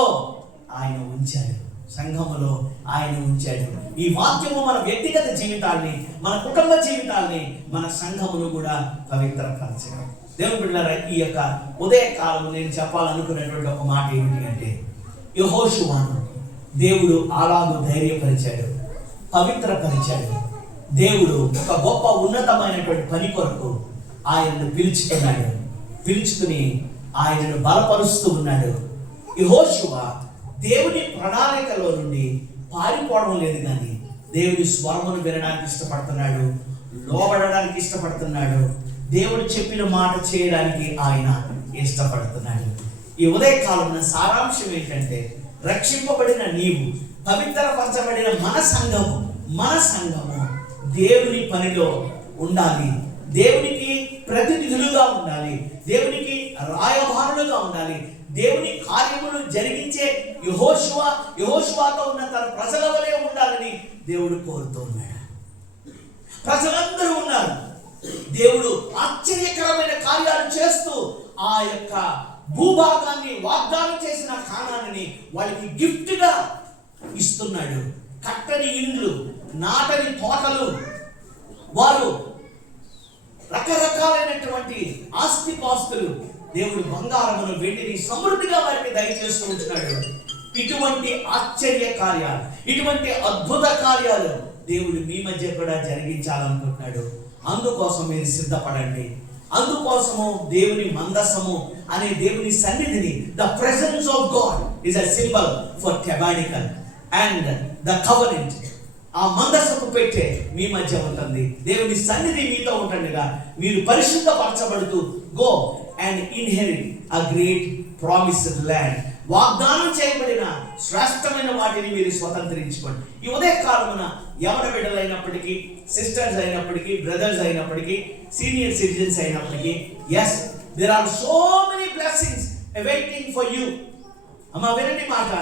ఆయన ఉంచాడు. సంఘములో ఆయన ఉంచాడు. ఈ వాక్యము మన వ్యక్తిగత జీవితాన్ని, మన కుటుంబ జీవితాన్ని, మన సంఘమును కూడా పవిత్రపరచడం. దేవుని బిడ్డలారా, ఈ యొక్క ఉదయకాలం నేను చెప్పాలనుకున్నటువంటి ఒక మాట ఏమిటి అంటే, యెహోషువను దేవుడు అలాగూ ధైర్యపరిచాడు, పవిత్రపరిచాడు. దేవుడు ఒక గొప్ప ఉన్నతమైనటువంటి పని కొరకు ఆయనను పిలుచుకుని ఆయనను బలపరుస్తూ ఉన్నాడు. యెహోషువ దేవుని ప్రణాళికలో నుండి పారిపోవడం లేదు, కానీ దేవుని స్వరమును వినడానికి ఇష్టపడుతున్నాడు, లోబడడానికి ఇష్టపడుతున్నాడు, దేవుడు చెప్పిన మాట చేయడానికి ఆయన ఇష్టపడుతున్నాడు. ఈ ఉదయకాలం సారాంశం ఏంటంటే, రక్షింపబడిన నీవు, పవిత్రపరచబడిన మన సంఘము దేవుని పనిలో ఉండాలి, దేవునికి ప్రతినిధులుగా ఉండాలి, దేవునికి రాయబారులుగా ఉండాలి, దేవుని కార్యములు జరిగించే యెహోషువతో ఉన్న తన ప్రజల వలె ఉండాలని దేవుడు కోరుతూ ఉన్నాడు. ప్రజలందరూ ఉన్నారు. దేవుడు ఆశ్చర్యకరమైన కార్యాలు చేస్తూ ఆ యొక్క భూభాగాన్ని, వాగ్దానం చేసిన కానాన్ని వాళ్ళకి గిఫ్ట్ గా ఇస్తున్నాడు. కట్టని ఇండ్లు, నాటని తోటలు, వారు రకరకాలైనటువంటి ఆస్తిపాస్తులు, దేవుడు బంగారమును, వెండిని సమృద్ధిగా వారికి దయచేస్తూ ఉంటున్నాడు. ఇటువంటి ఆశ్చర్య కార్యాలు, ఇటువంటి అద్భుత కార్యాలు దేవుడు మీ మధ్య కూడా జరిగించాలనుకుంటున్నాడు. అందుకోసం మీరు సిద్ధపడండి. అందుకోసము దేవుని మందసము అనే దేవుని సన్నిధిని, the presence of God is a symbol for tabernacle and the covenant. ఆ మందసపు పెట్టే మీ మధ్య ఉంటుంది. దేవుని సన్నిధి మీతో ఉంటుండగా మీరు పరిశుద్ధపరచబడుతూ go and inherit a great promised land. వాగ్దానం చేయబడిన శ్రేష్టమైన వాటిని మీరు స్వతంత్రించుకోండి. ఈ ఉదయ కాలమున యవన బిడ్డలైనప్పటికీ, సిస్టర్స్ అయినప్పటికీ, బ్రదర్స్ అయినప్పటికీ, సీనియర్ సిటిజన్స్ అయినప్పటికీ, yes, there are so many blessings awaiting for you. అమ్మా వినండి మాట,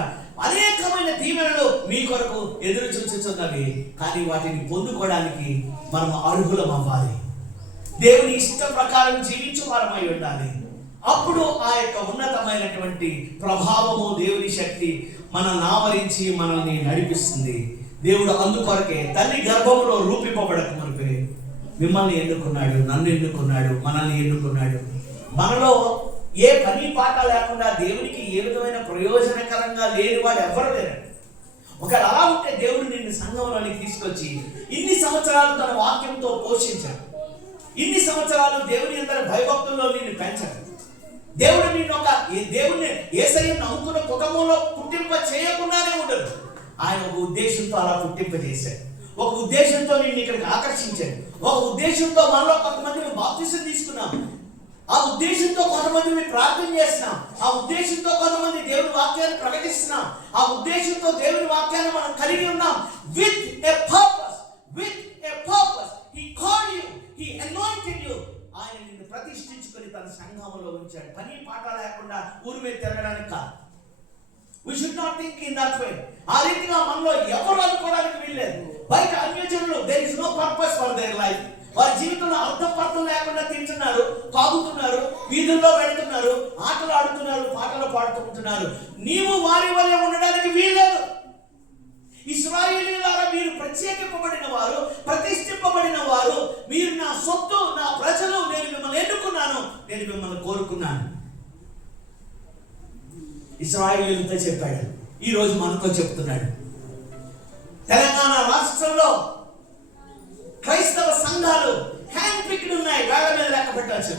అనేకమైన దీవెనలు మీ కొరకు ఎదురు చూచుచున్నవి. కానీ వాటిని పొందుకోవడానికి మనం అర్హులం అవ్వాలి. దేవుని ఇష్ట ప్రకారం జీవించు వారమై ఉండాలి. అప్పుడు ఆ యొక్క ఉన్నతమైనటువంటి ప్రభావము, దేవుని శక్తి మనల్ని ఆవరించి మనల్ని నడిపిస్తుంది. దేవుడు అందుకొరకే తల్లి గర్భములో రూపింపబడక మునిపే మిమ్మల్ని ఎన్నుకున్నాడు, నన్ను ఎన్నుకున్నాడు, మనల్ని ఎన్నుకున్నాడు. మనలో ఏ పని పాట లేకుండా దేవునికి ఏ విధమైన ప్రయోజనకరంగా లేని వాడు ఎవరు లేరు. ఒకవేళ అలా ఉంటే దేవుడు నిన్ను సంఘంలోనికి తీసుకొచ్చి ఇన్ని సంవత్సరాలు తన వాక్యంతో పోషించాడు. ఇన్ని సంవత్సరాలు దేవుని అందరి భయభక్తుల్లో నిన్ను పెంచాడు. దేవుడు నిన్ను దేవుడిని యేసయ్యను నమ్ముకున్న కుటుంబంలో పుట్టింప చేయకుండానే ఉండదు. ఆయన ఒక ఉద్దేశంతో అలా పుట్టింప చేశాడు. ఒక ఉద్దేశంతో నిన్ను ఇక్కడికి ఆకర్షించాడు. ఒక ఉద్దేశంతో మనలో కొంతమంది బాప్తిసం తీసుకున్నాం. ఆ ఉద్దేశంతో కొంతమంది ప్రార్థన చేస్తున్నాం. ఆ ఉద్దేశంతో కొంతమంది దేవుని వాక్యాన్ని ప్రకటిస్తున్నాం. ఆ ఉద్దేశంతో దేవుని వాక్యాన్ని మనం కలిగి ఉన్నాం. With a purpose, with a purpose. He called you, he anointed you. ఆయన నిన్ను ప్రతిష్ఠించుకొని తన సంఘంలో ఉంచాడు. పని పాట లేకుండా ఊరు మీద తిరగడానికి కాదు. We should not think in that way. ఆ రీతిగా మనలో ఎవరు అనుకోవడానికి వీల్లేదు. బయట అన్యజనులు there is no purpose for their life. వారి జీవితంలో అర్థం లేకుండా తింటున్నారు, తాగుతున్నారు, వీధుల్లో వెళ్తున్నారు, ఆటలు ఆడుతున్నారు, పాటలు పాడుతుంటున్నారు. నీవు వారి వలె ఉండడానికి వీల్లేదు. ఇశ్రాయేలీయులారా, మీరు ప్రత్యేకింపబడిన వారు, ప్రతిష్ఠింపబడిన వారు, మీరు నా సొత్తు, నా ప్రజలు, నేను మిమ్మల్ని ఎన్నుకున్నాను, నేను మిమ్మల్ని కోరుకున్నాను. ఇశ్రాయేలీయులతో చెప్పాడు, ఈ రోజు మనతో చెప్తున్నాడు. తెలంగాణ రాష్ట్రంలో క్రైస్తవ సంఘాలు హ్యాండ్ పిక్డ్ ఉన్నాయి, వేళ మీద లెక్క పెట్టవచ్చు.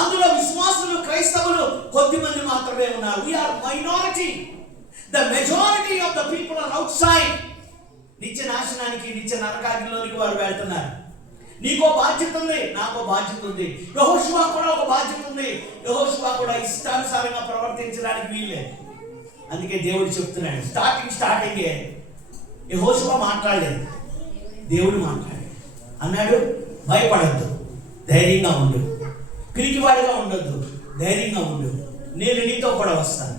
అందులో విశ్వాసులు, క్రైస్తవులు కొద్దిమంది మాత్రమే ఉన్నారు. We are minority. The majority of the people are outside. నిత్య నాశనానికి, నిత్య నరకాగ్నిలోనికి వారు వెళ్తున్నారు. నీకో బాధ్యత ఉంది, నాకో బాధ్యత ఉంది. యెహోషువ కూడా ఒక బాధ్యత ఉంది. యెహోషువ కూడా ఇష్టానుసారంగా ప్రవర్తించడానికి వీల్లేదు. అందుకే దేవుడు చెప్తున్నాడు, స్టార్టింగ్ యెహోషువ మాట్లాడలేదు, దేవుడు మాట్లాడాడు. అన్నాడు, భయపడద్దు, ధైర్యంగా ఉండు, పిరికివాడిగా ఉండొద్దు, ధైర్యంగా ఉండు. నేను నీతో కూడా వస్తాను,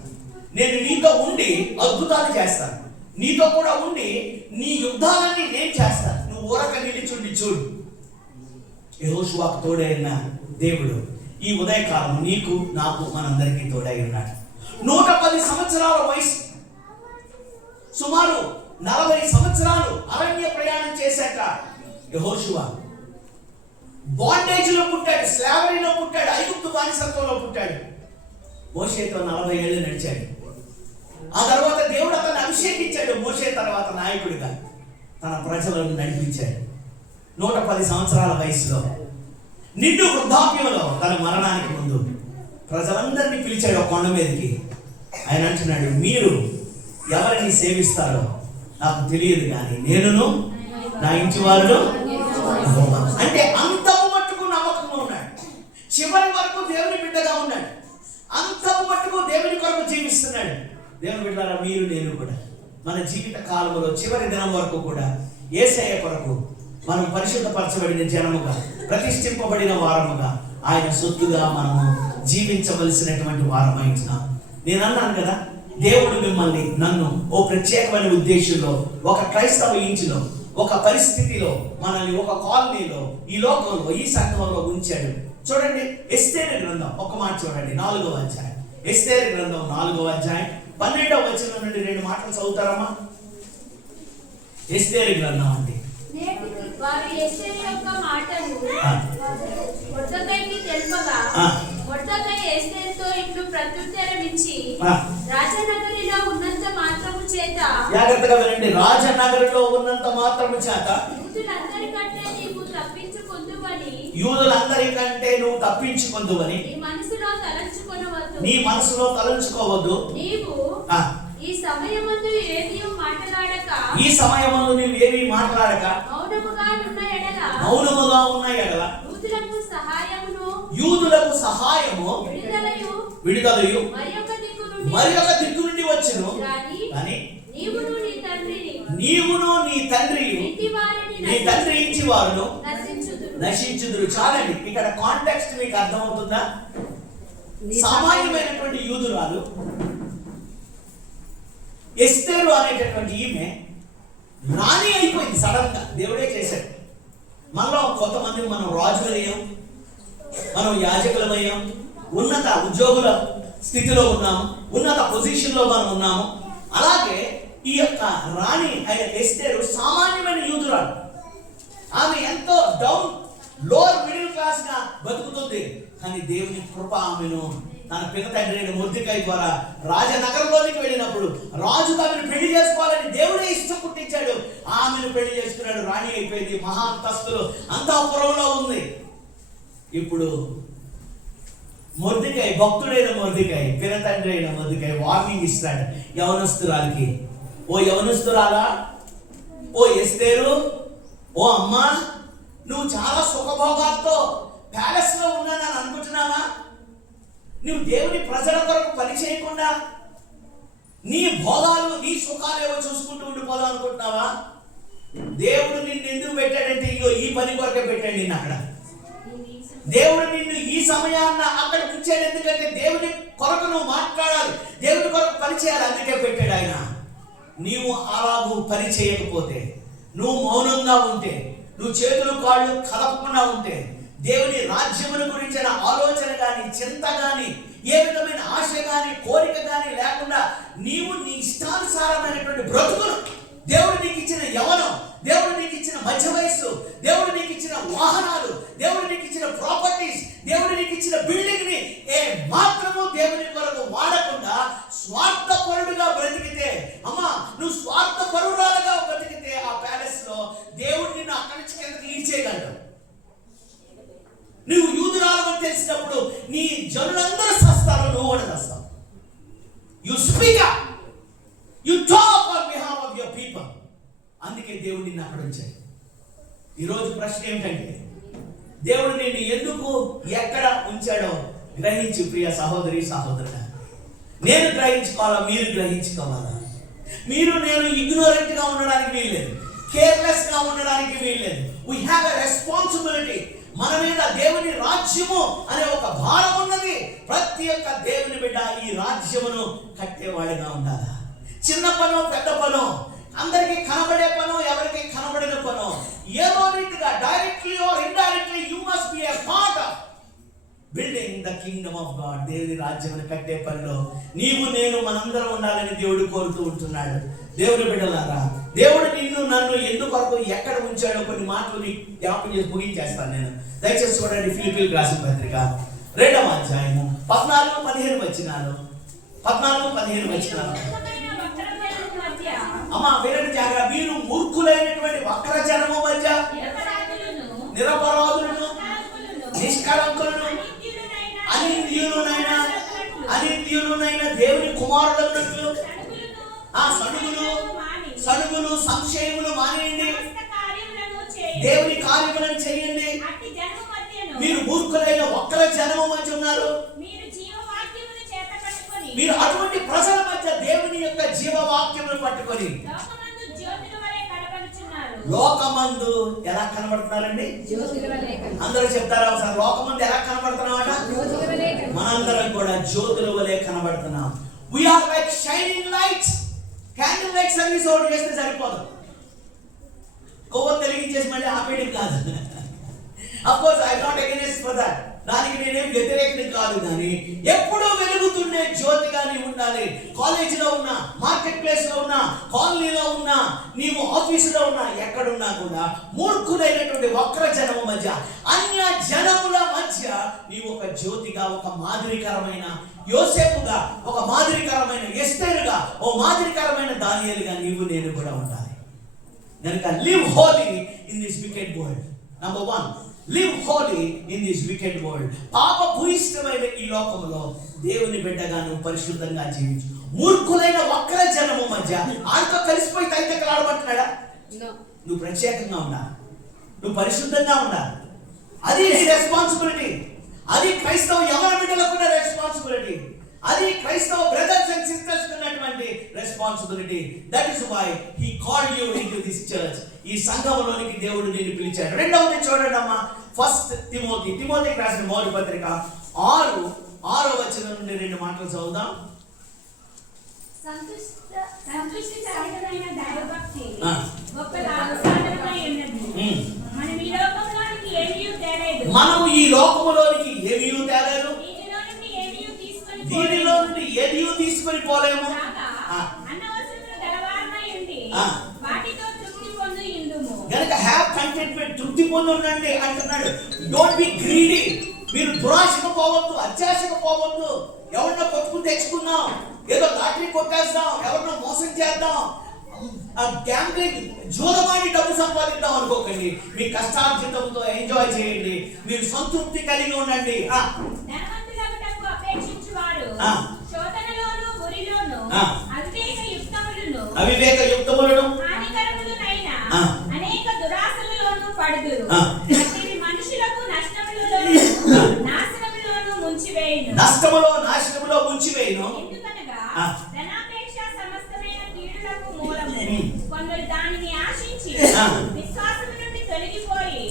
నేను నీతో ఉండి అద్భుతాలు చేస్తాను, నీతో కూడా ఉండి నీ యుద్ధాలన్నీ నేను చేస్తాను, నువ్వు ఊరక నిలిచుండి చూడు. యెహోషువకు తోడైన దేవుడు ఈ ఉదయకాలం నీకు, నాకు, మనందరికీ తోడై ఉన్నాడు. 110 సంవత్సరాల వయసు, సుమారు 40 సంవత్సరాలు అరణ్య ప్రయాణం చేశాక యెహోషువ బాండేజ్ లో పుట్టాడు, స్లావరీలో పుట్టాడు, ఐగుప్తు బానిసత్వంలో పుట్టాడు. మోషేతో 40 ఏళ్ళు నడిచాడు. ఆ తర్వాత దేవుడు అతన్ని అభిషేకించాడు. మోషే తర్వాత నాయకుడిగా తన ప్రజలను నడిపించాడు. 110 సంవత్సరాల వయసులో, నిండు వృద్ధాప్యంలో, తన మరణానికి ముందు ప్రజలందరినీ పిలిచాడు ఒక కొండ మీదకి. ఆయన అంటున్నాడు, మీరు ఎవరిని సేవిస్తారో నాకు తెలియదు, కానీ నేనును నా ఇంటి వారును. అంటే అంతము మట్టుకు నమ్మకంగా ఉన్నాడు, చివరి వరకు దేవుని బిడ్డగా ఉన్నాడు, అంతము మట్టుకు దేవుని కొరకు జీవిస్తున్నాడు. దేవుని బిడ్డలారా, మీరు, నేను కూడా మన జీవిత కాలంలో చివరి దినం వరకు కూడా యేసయ్య కొరకు మనం పరిశుద్ధపరచబడిన జనముగా, ప్రతిష్ఠింపబడిన వారముగా, ఆయన సొత్తుగా మనము జీవించవలసినటువంటి వారమైంటున్నాం. నేను అన్నాను కదా, దేవుడు మిమ్మల్ని, నన్ను ఓ ప్రత్యేకమైన ఉద్దేశంలో, ఒక క్రైస్తవ ఇంటిలో, ఒక పరిస్థితిలో, మనల్ని ఒక కాలనీలో, ఈ లోకంలో, ఈ సంఘంలో ఉంచాడు. చూడండి, ఎస్తేరు గ్రంథం ఒక మాట చూడండి, 4వ అధ్యాయం. ఎస్తేరు గ్రంథం 4వ అధ్యాయం 12వ వచనం నుండి 2 మాటలు చదువుతారమ్మా. ఎస్తేరు గ్రంథం అండి. వారు ఎస్తేరు యొక్క మాటలు మొర్దెకైకి తెలుపగా, మొర్దెకై ఎస్తేరుతో ఇట్లు ప్రత్యుత్తరమిచ్చి, రాజనగరిలో ఉన్నంత మాత్రము చేత, జాగ్రత్తగా వినండి, రాజనగరిలో ఉన్నంత మాత్రము చేత యూదులందరికంటే నీవు తప్పించుకొందువని, యూదులందరికంటే నువ్వు తప్పించుకొందువని నీ మనసులో తలంచుకొనవద్దు, నీ మనసులో తలంచుకోవద్దు. నీవు ఈ సమయమందు ఏమీ మాట్లాడక, ఈ సమయమందు నీవు ఏమీ మాట్లాడక మౌనముగా ఉన్న ఎడల యూదులకు సహాయము విడుదలయు మరి ఒక దిక్కు నుండి వచ్చును. కానీ నీవును నీ తండ్రి ఇంటి వారును నశించుదురు. చాలండి, ఇక్కడ కాంటెక్స్ట్ మీకు అర్థమవుతుందా? సామాన్యమైనటువంటి యూదురాలు ఎస్తేరు అనేటటువంటి ఈమె రాణి అయిపోయింది. సడన్ గా దేవుడే చేశాడు. మనలో కొంతమంది మనం రాజులయ్యాం, మనం యాజకులమయ్యాం, ఉన్నత ఉద్యోగుల స్థితిలో ఉన్నాము, ఉన్నత పొజిషన్లో మనం ఉన్నాము. అలాగే ఈ యొక్క రాణి అయిన ఎస్తేరు సామాన్యమైన యూదురాలు. ఆమె ఎంతో డౌన్ లోవర్ మిడిల్ క్లాస్ గా బతుకుతుంది. కానీ దేవుని కృప ఆమెను తన పిత తండ్రి అయిన మొర్దెకై ద్వారా రాజనగరంలోనికి వెళ్ళినప్పుడు రాజుతో ఆమెను పెళ్లి చేసుకోవాలని దేవుడే ఇష్టం పుట్టించాడు. ఆమెను పెళ్లి చేసుకున్నాడు. రాణి అయిపోయింది. మహా అంతస్తులు అంతఃపురంలో ఉంది. ఇప్పుడు మొర్దెకై, భక్తుడైన మొర్దెకై, పిత తండ్రి అయిన మొర్దెకై వార్నింగ్ ఇస్తాడు యవనస్తురాలికి. ఓ యవనస్తురాలా, ఓ ఎస్తేరు, ఓ అమ్మా, నువ్వు చాలా సుఖభోగాలతో ప్యాలెస్ లో ఉన్నానని అనుకుంటున్నావా? నువ్వు దేవుని ప్రజల కొరకు పని చేయకుండా నీ భోగాలు, నీ సుఖాలు ఏవో చూసుకుంటూ ఉండిపోదాం అనుకుంటున్నావా? దేవుడు నిన్ను ఎందుకు పెట్టాడంటే ఇగో ఈ పని కొరకే పెట్టాడు నిన్ను అక్కడ. దేవుడు నిన్ను ఈ సమయాన్న అక్కడ ఉంచాడు. ఎందుకంటే దేవుని కొరకు నువ్వు మాట్లాడాలి, దేవుని కొరకు పని చేయాలి, అందుకే పెట్టాడు ఆయన. నీవు అలాగూ పని చేయకపోతే, నువ్వు మౌనంగా ఉంటే, నువ్వు చేతులు కాళ్ళు కదపకుండా ఉంటే, దేవుని రాజ్యముల గురించిన ఆలోచన కానీ, చింత కానీ, ఏ విధమైన ఆశ కానీ, కోరిక కానీ లేకుండా నీవు నీ ఇష్టానుసారమైనటువంటి బ్రతుకును, దేవుడు నీకు ఇచ్చిన యవనం, దేవుడు నీకు ఇచ్చిన మధ్య వయస్సు, దేవుడు నీకు ఇచ్చిన వాహనాలు, దేవుడు నీకు ఇచ్చిన ప్రాపర్టీస్, దేవుడు నీకు ఇచ్చిన బిల్డింగ్ ని ఏ మాత్రము దేవుని కొరకు వాడకుండా స్వార్థపరుడుగా బ్రతికితే, అమ్మా నువ్వు స్వార్థపరురాలుగా బ్రతికితే ఆ ప్యాలెస్ లో దేవుడు నిన్ను అక్కడి నుంచి కిందకి ఈడ్చేయగలడు. నువ్వు యూదురాలని తెలిసినప్పుడు నీ జనులందరూ సస్తారు, నువ్వు కూడా సస్తావు. You speak up, you talk on behalf of your people. అందుకే దేవుడు నిన్ను అక్కడ ఉంచాడు. ఈరోజు ప్రశ్న ఏమిటంటే, దేవుడు నిన్ను ఎందుకు ఎక్కడ ఉంచాడో గ్రహించు ప్రియ సహోదరి సహోదరుడా. నేను గ్రహించుకోవాలా, మీరు గ్రహించుకోవాలా? మీరు నేను ఇగ్నోరెంట్ గా ఉండడానికి వీల్లేదు, కేర్లెస్ గా ఉండడానికి వీల్లేదు. We have a responsibility. మన మీద దేవుని రాజ్యము అనే ఒక భారం ఉన్నది. ప్రతి ఒక్క దేవుని బిడ్డ ఈ రాజ్యమును కట్టేవాడిగా ఉండాలి. చిన్న పను, పెద్ద పను, అందరికి కనబడే పను, ఎవరికి కనబడిన పను, ఏదో రీతిగా directly or indirectly you must be a part of building the Kingdom of God. దేవుని రాజ్యమును కట్టే పనిలో నీవు నేను మనందరం ఉండాలని దేవుడు కోరుతూ ఉంటున్నాడు. దేవుని బిడ్డలారా, దేవుడు నిన్ను నన్ను ఎందుకొరకు ఎక్కడ ఉంచాడో కొన్ని మాటలు జ్ఞాపకం చేసి ముగించేస్తాను నేను. దయచేసి చూడండి, ఫిలిప్పీయులకు రాసిన పత్రిక 2వ అధ్యాయము 14-15 వచనాలు. 14-15 వచనాలు. అమ్మా వినండి జాగ్రత్త. మీరు మూర్ఖులైనటువంటి వక్ర జనము మధ్య నిరపరాధులను, నిష్కళంకులను, అనిత్యులనైన దేవుని కుమారులన్నట్లు ఆ సడుగులు సంశయములు మానేయండి, దేవుని కార్యములను చేయండి. మీరు మూర్ఖులైన వక్ర జనము మధ్య ఉన్నారు. మీరు అటువంటి ప్రజల మధ్య దేవుని యొక్క జీవవాక్యమును పట్టుకొని లోకమందు ఎలా కనబడుతున్నారండి? అందరూ చెప్తారా ఒకసారి, లోకమందు ఎలా కనబడుతున్నామట? మనందరం కూడా జ్యోతుల వలె కనబడుతున్నాం. We are like shining lights. Candle light service ఒకటి చేస్తే సరిపోదు. కొవ్వొత్తి వెలిగించేసి మళ్ళీ ఆపేయడం కాదు. Of course I am not against for that. దానికి నేనేం వ్యతిరేకం కాదు. కానీ ఎప్పుడూ వెలుగుతుండే జ్యోతిగా నీవు ఉండాలి. కాలేజీలో ఉన్నా, మార్కెట్ ప్లేస్ లో ఉన్నా, కాలనీలో ఉన్నా, నీవు ఆఫీసులో ఉన్నా, ఎక్కడున్నా కూడా మూర్ఖులైనటువంటి వక్ర జనము మధ్య, అన్య జనముల మధ్య నీవు ఒక జ్యోతిగా, ఒక మాదిరికరమైన యోసేపుగా, ఒక మాదిరికరమైన ఎస్తేరుగా, ఓ మాదిరికరమైన దానియేలుగా నీవు నేను కూడా ఉండాలి. కనుక live Holi in this wicked world. Number 1, live Holi in this wicked world. పాప భూయిష్టమైన ఈ లోకంలో దేవుని బిడ్డగా నువ్వు పరిశుద్ధంగా జీవించు. మూర్ఖులైన వక్ర జనము మధ్య ఆడితో కలిసిపోయి తైతక్కలాడమంటున్నాడా? నువ్వు ప్రత్యేకంగా ఉండాలి, నువ్వు పరిశుద్ధంగా ఉండాలి. అది నీ రెస్పాన్సిబిలిటీ. అది క్రైస్తవ యవన బిడ్డలకు ఉన్న రెస్పాన్సిబిలిటీ. అది క్రైస్తవ బ్రదర్స్ అండ్ సిస్టర్స్ ఉన్నటువంటి responsibility. That is why he called you into this church. ఈ సంఘములోనికి దేవుడు నిన్ను పిలిచాడు. రెండవది చూడండి అమ్మా, 1 తిమోతికి రాసిన మొదటి పత్రిక 6వ వచనం నుండి 2 మాటలు చదువుదాం. సంతుష్టి సహితమైన దైవభక్తి గొప్ప లాభసాధనమై ఉన్నది. మనము ఈ లోకములోనికి ఏమీ తేలేదు, దీనిలో నుండి ఏది తీసుకొని పోలేము. గనుక హ్యావ్ కంటెంట్మెంట్ టు ముందు ఉండండి అంటున్నాడు. Don't be greedy. మీరు దురాశకు పోవద్దు, అత్యాశకు పోవద్దు. ఎవరినో కొట్టుకుని తెచ్చుకుందాం, ఏదో లాటరీ కొట్టేస్తాం, ఎవరినో మోసం చేద్దాం, గ్యాంబ్లింగ్ జూదమాడి డబ్బు సంపాదిద్దాం అనుకోకండి. మీ కష్టార్జితంతో ఎంజాయ్ చేయండి. మీరు సంతృప్తి కలిగి ఉండండి. అవివేక యుక్తములను అనేక దురాశలలోనూ పడుదురు. మనుషులకు నష్టములో నాశనములో ముంచివేయును. ఎందుకనగా ధనాపేక్ష సమస్తమైన కీడులకు మూలము. కొందరు దానిని ఆశించి విశ్వాసము నుండి తొలగిపోయి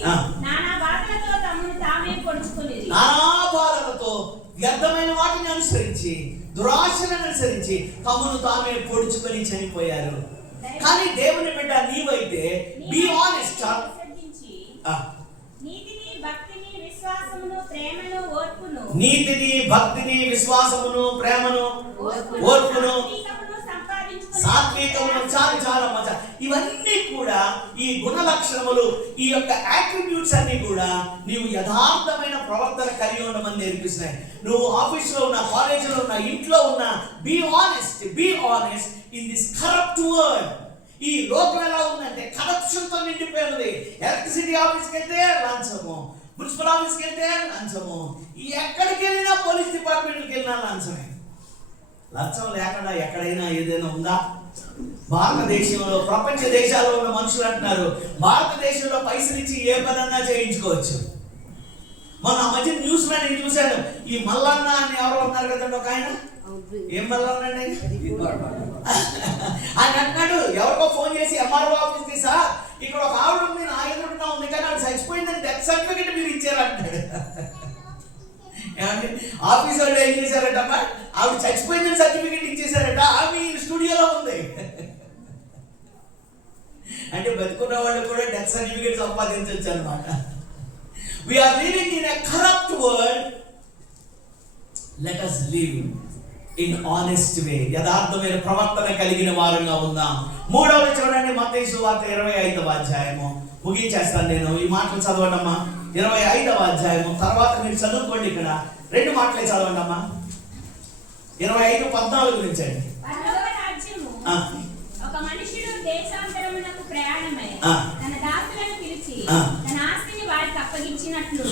నానా బాధలతో తమను తామే పొడుచుకునేది. నానా బాధలతో వ్యర్థమైన వాటిని అనుసరించి, దురాశలను అనుసరించి తమను తామే పొడుచుకొని చనిపోయారు. కానీ దేవుని బిడ్డ నీవైతే బి ఆనెస్ట్. నీతిని భక్తిని విశ్వాసమును ప్రేమను ఓర్పును. నీతిని భక్తిని విశ్వాసమును ప్రేమను ఓర్పును సాత్వికమును చాలా చాలా మజా. ఇవన్నీ కూడా ఈ గుణ లక్షణములు, ఈ యొక్క అట్రిబ్యూట్స్ అన్ని కూడా నీవు యథార్థమైన ప్రవర్తన కలిగి ఉండమని నేర్పిస్తున్నాయి. నువ్వు ఆఫీస్లో ఉన్నా, కాలేజీలో ఉన్నా, ఇంట్లో ఉన్నా, be honest in this corrupt world. ఈ లోకం ఎలా ఉందంటే కరప్షన్ తో నిండిపోయినది. ఎలక్ట్రిసిటీ ఆఫీస్కి వెళ్తే లంచము, మున్సిపల్ ఆఫీస్కి వెళ్తే లంచము, ఎక్కడికి వెళ్ళినా పోలీస్ డిపార్ట్మెంట్కి వెళ్ళినా లంచమే. లంచం లేకుండా ఎక్కడైనా ఏదైనా ఉందా? భారతదేశంలో, ప్రపంచ దేశాల్లో ఉన్న మనుషులు అంటున్నారు భారతదేశంలో పైసలు ఇచ్చి ఏ పనన్నా చేయించుకోవచ్చు. మొన్న మధ్య న్యూస్ లో నేను చూశాను, ఈ మల్లన్న అని ఎవరో ఉన్నారు కదండి, ఒక ఆయన, ఏం మల్లన్న అండి ఆయన అంటున్నాడు, ఎవరికో ఫోన్ చేసి ఎంఆర్ఓ ఆఫీస్ కి, సార్ ఇక్కడ ఒక ఆవిడ ఉంది, నా ఎదురుగా ఉంది, కానీ ఆవిడ చచ్చిపోయిందని డెత్ సర్టిఫికెట్ మీరు ఇచ్చారంటాడు. ఏమంటే ఆఫీస్ వాళ్ళు ఏం చేశారట, ఆవిడ చచ్చిపోయిందని సర్టిఫికెట్ ఇచ్చేసారట, ఆమె స్టూడియోలో ఉంది. అంటే బతుకున్న వాళ్ళు కూడా డెత్ సర్టిఫికెట్ సంపాదించవచ్చు అనమాట. We are living in a corrupt world. Let us live in honest way. యథార్థమైన ప్రవర్తన కలిగిన వారంగా ఉందాం. మూడవది చూడండి, మత్తయి సువార్త 25వ అధ్యాయము. ముగించేస్తాను నేను, ఈ మాటలు చదవండమ్మా. 25వ అధ్యాయము తర్వాత మీరు చదువుకోండి. ఇక్కడ 2 మాటలే చదవండమ్మా. 25:14 నుంచి అండి. ఒక మనుషుడు దేశాంతరమునకు ప్రయాణమై తన దాసులను పిలిచి తన ఆస్తిని వారికి అప్పగించినట్లు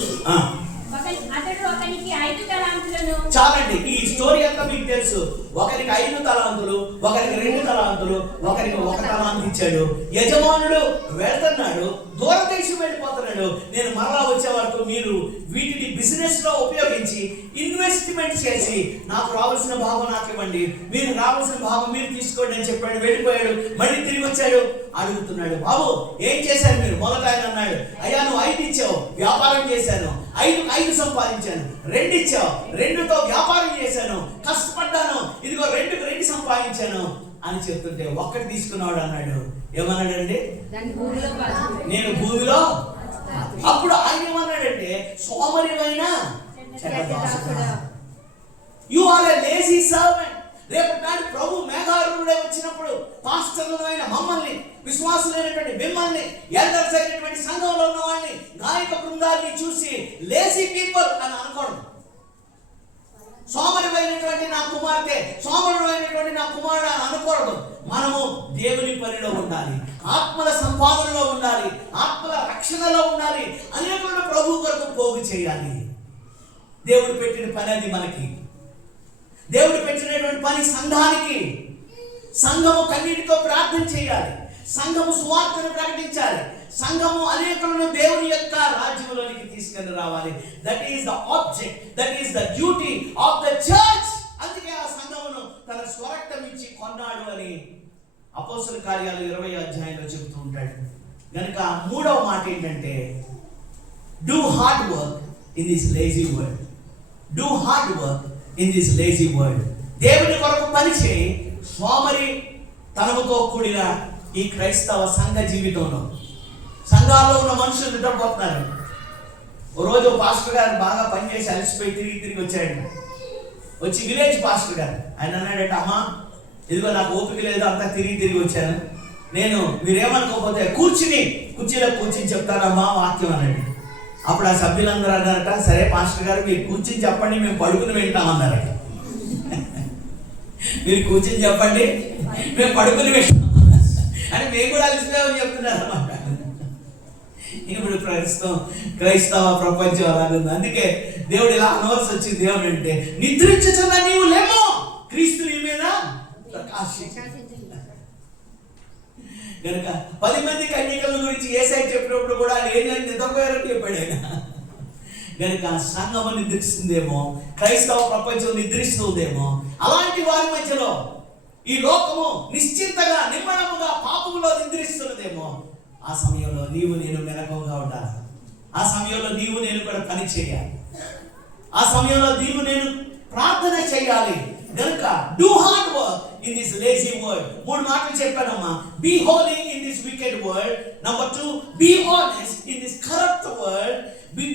అతడు ఒకనికి 5 తలాంతులను. చాలండి, ఈ స్టోరీ అంతా మీకు తెలుసు. ఒకరికి 5 తలాంతులు, ఒకరికి 2 తలాంతులు, ఒకరికి 1 తలాంతు ఇచ్చాడు. యజమానుడు వెళ్తున్నాడు, దూరదేశం వెళ్ళిపోతున్నాడు. నేను మరలా వచ్చే వరకు మీరు వీటిని బిజినెస్ లో ఉపయోగించి ఇన్వెస్ట్మెంట్ చేసి నాకు రావాల్సిన భాగం నాకు ఇవ్వండి, మీరు రావాల్సిన భాగం మీరు తీసుకోండి అని చెప్పాడు. వెళ్ళిపోయాడు. మళ్ళీ తిరిగి వచ్చాడు, అడుగుతున్నాడు, బాబు ఏం చేశారు మీరు? మొదట ఆయన అన్నాడు, అయ్యా నువ్వు 5 ఇచ్చావు, వ్యాపారం చేశాను, 5 సంపాదించాను. 2 ఇచ్చావు, 2తో వ్యాపారం చేశాను, కష్టపడ్డాను, ఇదిగో 2 సంపాదించాను అని చెప్తుంటే 1 తీసుకున్నాడు అన్నాడు. ఏమన్నాడండి? నేను భూమిలో. అప్పుడు ఆయన ఏమన్నాడంటే, సోమరివైన you are a lazy servant. రేపు నాడు ప్రభు మేఘారుడే వచ్చినప్పుడు పాస్టర్లైన మమ్మల్ని, విశ్వాసులైనటువంటి మిమ్మల్ని, ఎల్డర్స్ అయినటువంటి సంఘంలో ఉన్న వాళ్ళని, నాయక బృందాన్ని చూసి లేజీ పీపుల్ అని అనకూడదు. సోమరివైనటువంటి నా కుమార్తె, సోమరుడైనటువంటి నా కుమారుడు అని అనకూడదు. మనము దేవుని పనిలో ఉండాలి, ఆత్మల సంపాదనలో ఉండాలి, ఆత్మల రక్షణలో ఉండాలి, అనేకులను ప్రభు కొరకు పోగు చేయాలి. దేవుడు పెట్టిన పని అది మనకి. దేవుడు పెట్టినటువంటి పని సంఘానికి. సంఘము కన్నీటితో ప్రార్థన చేయాలి, సంఘము సువార్తను ప్రకటించాలి, సంఘము అనేకులను దేవుని యొక్క రాజ్యంలోనికి తీసుకొని రావాలి. That is the object, that is the duty of the church. అందుకే ఆ సంఘమును తన స్వరక్తం ఇచ్చి కొన్నాడు అని అపోస్తల కార్యాలు 20వ అధ్యాయంలో చెబుతూ ఉంటాడు. కనుక 3వ మాట ఏంటంటే, do hard work in this lazy world. Do hard work in this lazy world. దేవుని కొరకు పని చేయి. సోమరి తనముతో కూడిన ఈ క్రైస్తవ సంఘ జీవితంలో, సంఘాల్లో ఉన్న మనుషులు నిద్రపోతున్నారు. ఓ రోజు పాస్టర్ గారు బాగా పనిచేసి అలసిపోయి తిరిగి వచ్చాడు. వచ్చి విలేజ్ పాస్టర్ గారు ఆయన అన్నాడంటే, అమ్మా ఇదిగో నాకు ఓపిక లేదు, అంతా తిరిగి వచ్చాను, మీరేమనుకోకపోతే కుర్చీలో కూర్చుని చెప్తారమ్మా వాక్యం అనండి. అప్పుడు ఆ సభ్యులందరూ అన్నారట, సరే పాస్టర్ గారు మీరు కూర్చుని చెప్పండి, మేము పడుకుని వింటామన్నారట. మీరు కూర్చుని చెప్పండి, మేము పడుకుని వింటాం అని మేము కూడా అలసిపోయామని చెప్తున్నారు అన్నమాట. ఇప్పుడు క్రైస్తవ ప్రపంచం అలాగుంది. అందుకే దేవుడు ఇలా అనవలసి వచ్చింది. దేవుడు అంటే నిద్రించుచున్న నీవు లేమో, క్రీస్తు నీ మీద ప్రకాశించు. కనుక 10 మంది కన్యకల గురించి యేసయ్య చెప్పినప్పుడు కూడా ఏం నిద్రపోయారని చెప్పాడు ఆయన. కనుక సంఘము నిద్రిస్తుందేమో, క్రైస్తవ ప్రపంచం నిద్రిస్తుందేమో, అలాంటి వారి మధ్యలో ఈ లోకము నిశ్చింతగా నిమ్మళముగా పాపములో నిద్రిస్తున్నదేమో, ఆ సమయంలో నీవు నేను మెలకువగా ఉండాలి. ఆ సమయంలో నీవు నేను కూడా పని చేయాలి. ఆ సమయంలో నీవు నేను ప్రార్థన చేయాలి. కనుక do hard work in this lazy world. 3 మాటలు చెప్పానమ్మా. Be holy in this wicked world. Number 2, be honest in this corrupt world.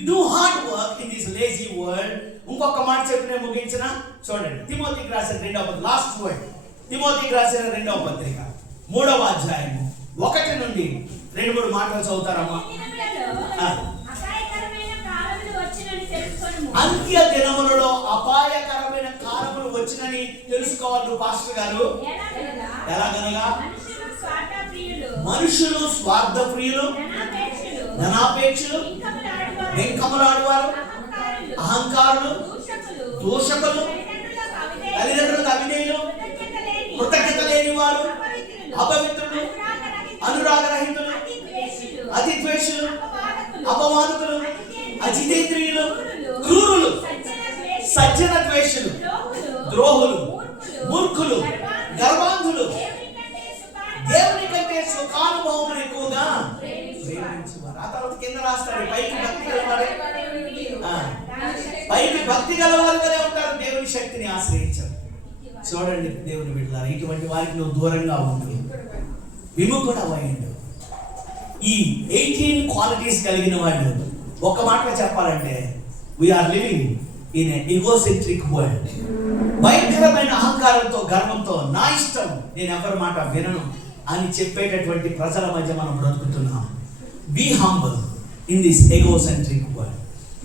Do hard work in this lazy world. ఇంకొక మాట చెప్పి నేను ముగించిన. చూడండి, తిమోతికి రాసిన 2వ పత్రిక, లాస్ట్ వర్డ్. తిమోతికి రాసిన 2వ పత్రిక 3వ అధ్యాయము 1 నుండి 2-3 మాటలు చదువుతారమ్మా. అంత్య దినములలో అపాయకరమైన కాలములు వచ్చినని తెలుసుకోవాలి పాస్టర్ గారు. ఎలాగనగా మనుషులు స్వార్థ ప్రియులు, ధనాపేక్షలు, వెంకములాడువారు, అహంకారులు, దూషకులు, తల్లిదండ్రులకు అవిధేయులు, కృతజ్ఞత లేని వారు, అపవిత్రులు, అనురాగరహితులు, అతి ద్వేషులు, అపవాదకులు, అజితేంద్రియులు, క్రూరులు, సజ్జన ద్వేషులు, ద్రోహులు, మూర్ఖులు, గర్వాంధులు, దేవుని కంటే సుఖానుభవం ఎక్కువగా ప్రేమించేవారు. ఆ తర్వాత కింద రాస్తాడు, పైకి భక్తి గలవారుగానే ఉంటారు, దేవుని శక్తిని ఆశ్రయించారు. చూడండి దేవుని బిడ్డలారా, ఇటువంటి వారికి నువ్వు దూరంగా ఉండు, విముఖుడు అవ్వండు. ఈ 18 క్వాలిటీస్ కలిగిన వాళ్ళు ఒక మాటలో చెప్పాలంటే we are living in a egocentric world. భయంకరమైన అహంకారంతో, గర్వంతో, నా ఇష్టం, నేను ఎవరి మాట వినను అని చెప్పేటటువంటి ప్రజల మధ్య మనం బ్రతుకుతున్నాం. Be humble in this egocentric world.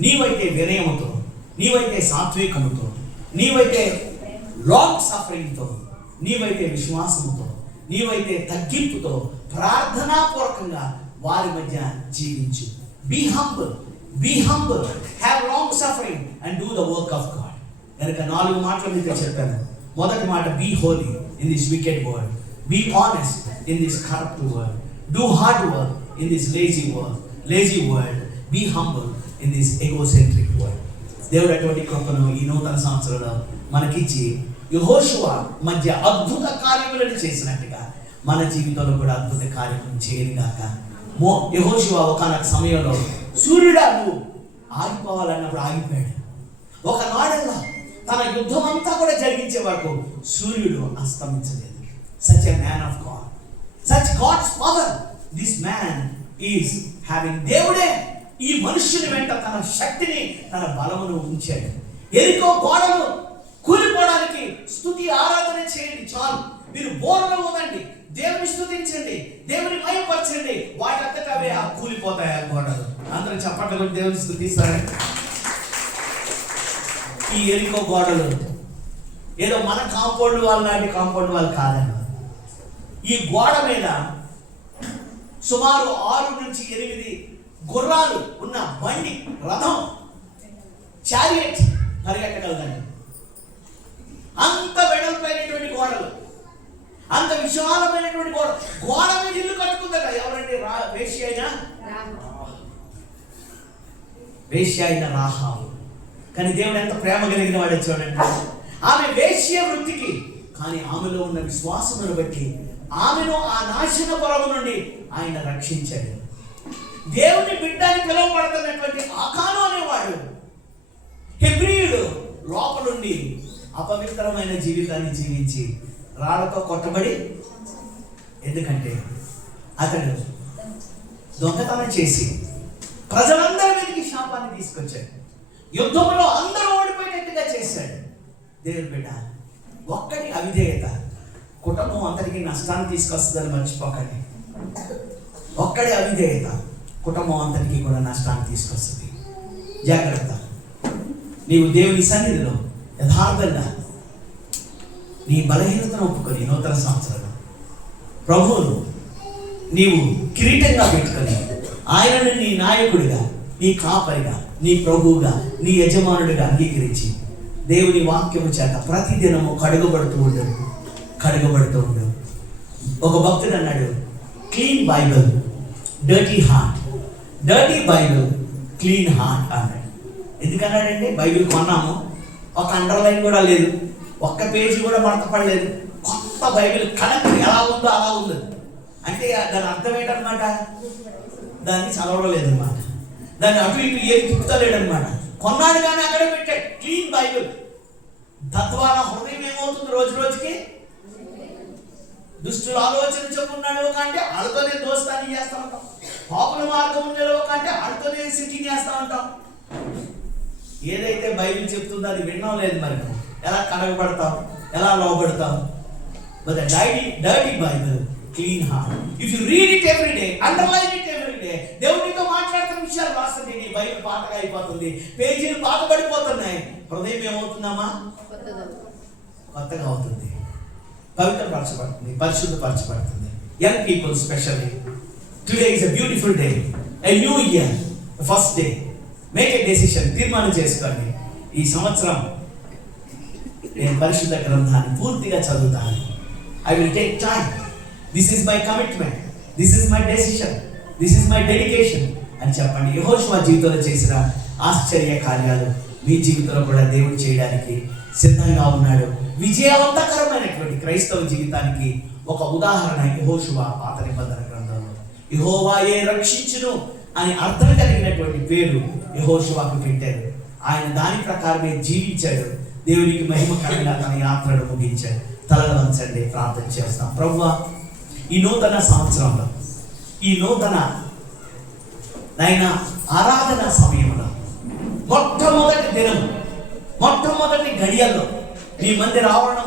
నీవైతే వినయముతో, నీవైతే సాత్వికముతో, నీవైతే లాంగ్ సఫరింగ్తో, నీవైతే విశ్వాసముతో, నీవైతే తగ్గింపుతో, ప్రార్థనాపూర్వకంగా వారి మధ్య జీవించు. Be humble, have long suffering and do the work of God. కనుక 4 మాటలు మీకు చెప్పాను. మొదటి మాట, be holy in this wicked world, be honest in this corrupt world, do hard work in this lazy world, be humble in this egocentric world. దేవుడు అటువంటి కృపను ఈ నూతన సంవత్సరంలో మనకిచ్చి యెహోషువ మధ్య అద్భుత కార్యములను చేసినట్టుగా మన జీవితంలో కూడా అద్భుత కార్యములను చేయనుగాక. యెహోషువ ఒకానొక సమయంలో సూర్యుడా నువ్వు ఆగిపోవాలన్నప్పుడు ఆగిపోయాడు. ఒకనాడల్లా తన యుద్ధం అంతా కూడా జరిగించే వరకు సూర్యుడు అస్తమించలేదు. Such a man of God, such God's power. This man is having. దేవుడే ఈ మనుష్యుని వెంట తన శక్తిని, తన బలమును ఉంచాడు. ఎరికో గోడలు కూలిపోవడానికి స్తుతి ఆరాధన చేయండి చాలు. మీరు బోరలో ఉండండి, దేవుని స్తుతించండి, దేవుని మహిమపరచండి, వాటి అంతటా అవే కూలిపోతాయి ఆ గోడలు. అందరూ చప్పట్లు కొట్టి దేవుని స్తుతిస్తారు. ఈ ఎరికో గోడలు ఏదో మన కాంపౌండ్ వాళ్ళు లాంటి కాంపౌండ్ వాళ్ళు కాదండి. ఈ గోడ మీద సుమారు 6 నుంచి 8 గుర్రాలు ఉన్న బండి, రథం, చారియట్ పరిగెట్టగలదండి. అంత వెడల్పైనటువంటి గోడలు, అంత విశాలమైనటువంటి గోడ మీద ఇల్లు కట్టుకుందట. ఎవరండి? వేశ్య అయిన రాహాబు. కానీ దేవుడు ఎంత ప్రేమ కలిగిన వాడే చూడండి. ఆమె వేశ్య వృత్తికి, కానీ ఆమెలో ఉన్న విశ్వాసమును బట్టి ఆమెను ఆ నాశన పొరము నుండి ఆయన రక్షించాడు. దేవుని బిడ్డని పిలువబడుతున్నటువంటి ఆకాను అనేవాడు హెబ్రీయుడు లోపలుండి అపవిత్రమైన జీవితాన్ని జీవించి రాళ్లతో కొట్టబడి, ఎందుకంటే అతడు దొంగతనం చేసి ప్రజలందరి మీదకి శాపాన్ని తీసుకొచ్చాడు. యుద్ధంలో అందరూ ఓడిపోయేటట్టుగా చేశాడు. దేవుని బిడ్డ, ఒక్కడి అవిధేయత కుటుంబం అంతటికి నష్టాన్ని తీసుకొస్తుందని మర్చిపోకండి. ఒక్కడే అవిధేయత కుటుంబం అంతటికి కూడా నష్టాన్ని తీసుకొస్తుంది. జాగ్రత్త. నీవు దేవుని సన్నిధిలో యథార్థంగా నీ బలహీనతను ఒప్పుకొని నూతన సంవత్సరంలో ప్రభువును నీవు కిరీటంగా పెట్టుకొని ఆయనను నీ నాయకుడిగా, నీ కాపరిగా, నీ ప్రభువుగా, నీ యజమానుడిగా అంగీకరించి దేవుని వాక్యము చేత ప్రతిదినము కడుగబడుతూ ఉండవు. ఒక భక్తుడు అన్నాడు, clean Bible dirty heart, dirty Bible clean heart అన్నాడు. ఎందుకన్నాడండి? బైబిల్ కొన్నాము, ఒక అండర్లైన్ కూడా లేదు, ఒక్క పేజీ కూడా మడతపడలేదు, కొత్త బైబిల్ కనెక్ట్ ఎలా ఉందో అలా ఉంది. అంటే దాని అర్థం ఏంటనమాట? దాన్ని చదవలేదన్నమాట, దాన్ని అటు ఇటు ఏది తిప్పుతలేడనమాట. కొన్నాడు కానీ అక్కడే పెట్టాడు క్లీన్ బైబిల్. తద్వారా హృదయం ఏమవుతుంది? రోజు రోజుకి దుష్టుల ఆలోచన చెప్పుకున్నాడు అంటే వాళ్ళతోనే దోస్తాన్ని చేస్తా ఉంటాం, పాపుల మార్గం ఉండేలో అంటే వాళ్ళతోనే సిట్టింగ్ చేస్తా ఉంటాం. ఏదైతే బైబిల్ చెప్తుందో అది వినడం లేదు. మరి ఎలా కడగబడతాం, ఎలా లోబడతాం? But the dirty Bible, clean heart. If you read it every day, underline it every day. దేవునితో మాట్లాడుతున్న విషయాలు రాస్తుంది. నీ బైబిల్ పాతగా అయిపోతుంది, పేజీలు పాతబడిపోతున్నాయి. హృదయం ఏమవుతుందమ్మా? కొత్తగా అవుతుంది, పవిత్రపరచబడుతుంది, పరిశుద్ధపరచబడుతుంది. Young people specially, today is a beautiful day, a new year, first day. Make a decision, తీర్మానం చేసుకోండి. ఈ సంవత్సరం నేను పరిశుద్ధ గ్రంథాన్ని పూర్తిగా చదువుతాను. I will take time. This is my commitment. This is my decision. This is my dedication అని చెప్పండి. యెహోషువ జీవితంలో చేసిన ఆశ్చర్య కార్యాలు మీ జీవితంలో కూడా దేవుడు చేయడానికి సిద్ధంగా ఉన్నాడు. విజయవంతకరమైనటువంటి క్రైస్తవ జీవితానికి ఒక ఉదాహరణ యెహోషువ పాత నిబంధన గ్రంథంలో. యెహోవాయే రక్షించును అని అర్థం కలిగినటువంటి పేరు యెహోషువకు పెట్టారు. ఆయన దాని ప్రకారమే జీవించాడు. దేవునికి మహిమకరంగా తన యాత్రను ముగించాడు. తలలు వంచండి, ప్రార్థన చేస్తాం. ప్రభువా, ఈ నూతన సంవత్సరంలో, ఈ నూతన నైనా ఆరాధన సమయంలో, మొట్టమొదటి దినం, మొట్టమొదటి గడియల్లో నీ మందిర ఆవరణం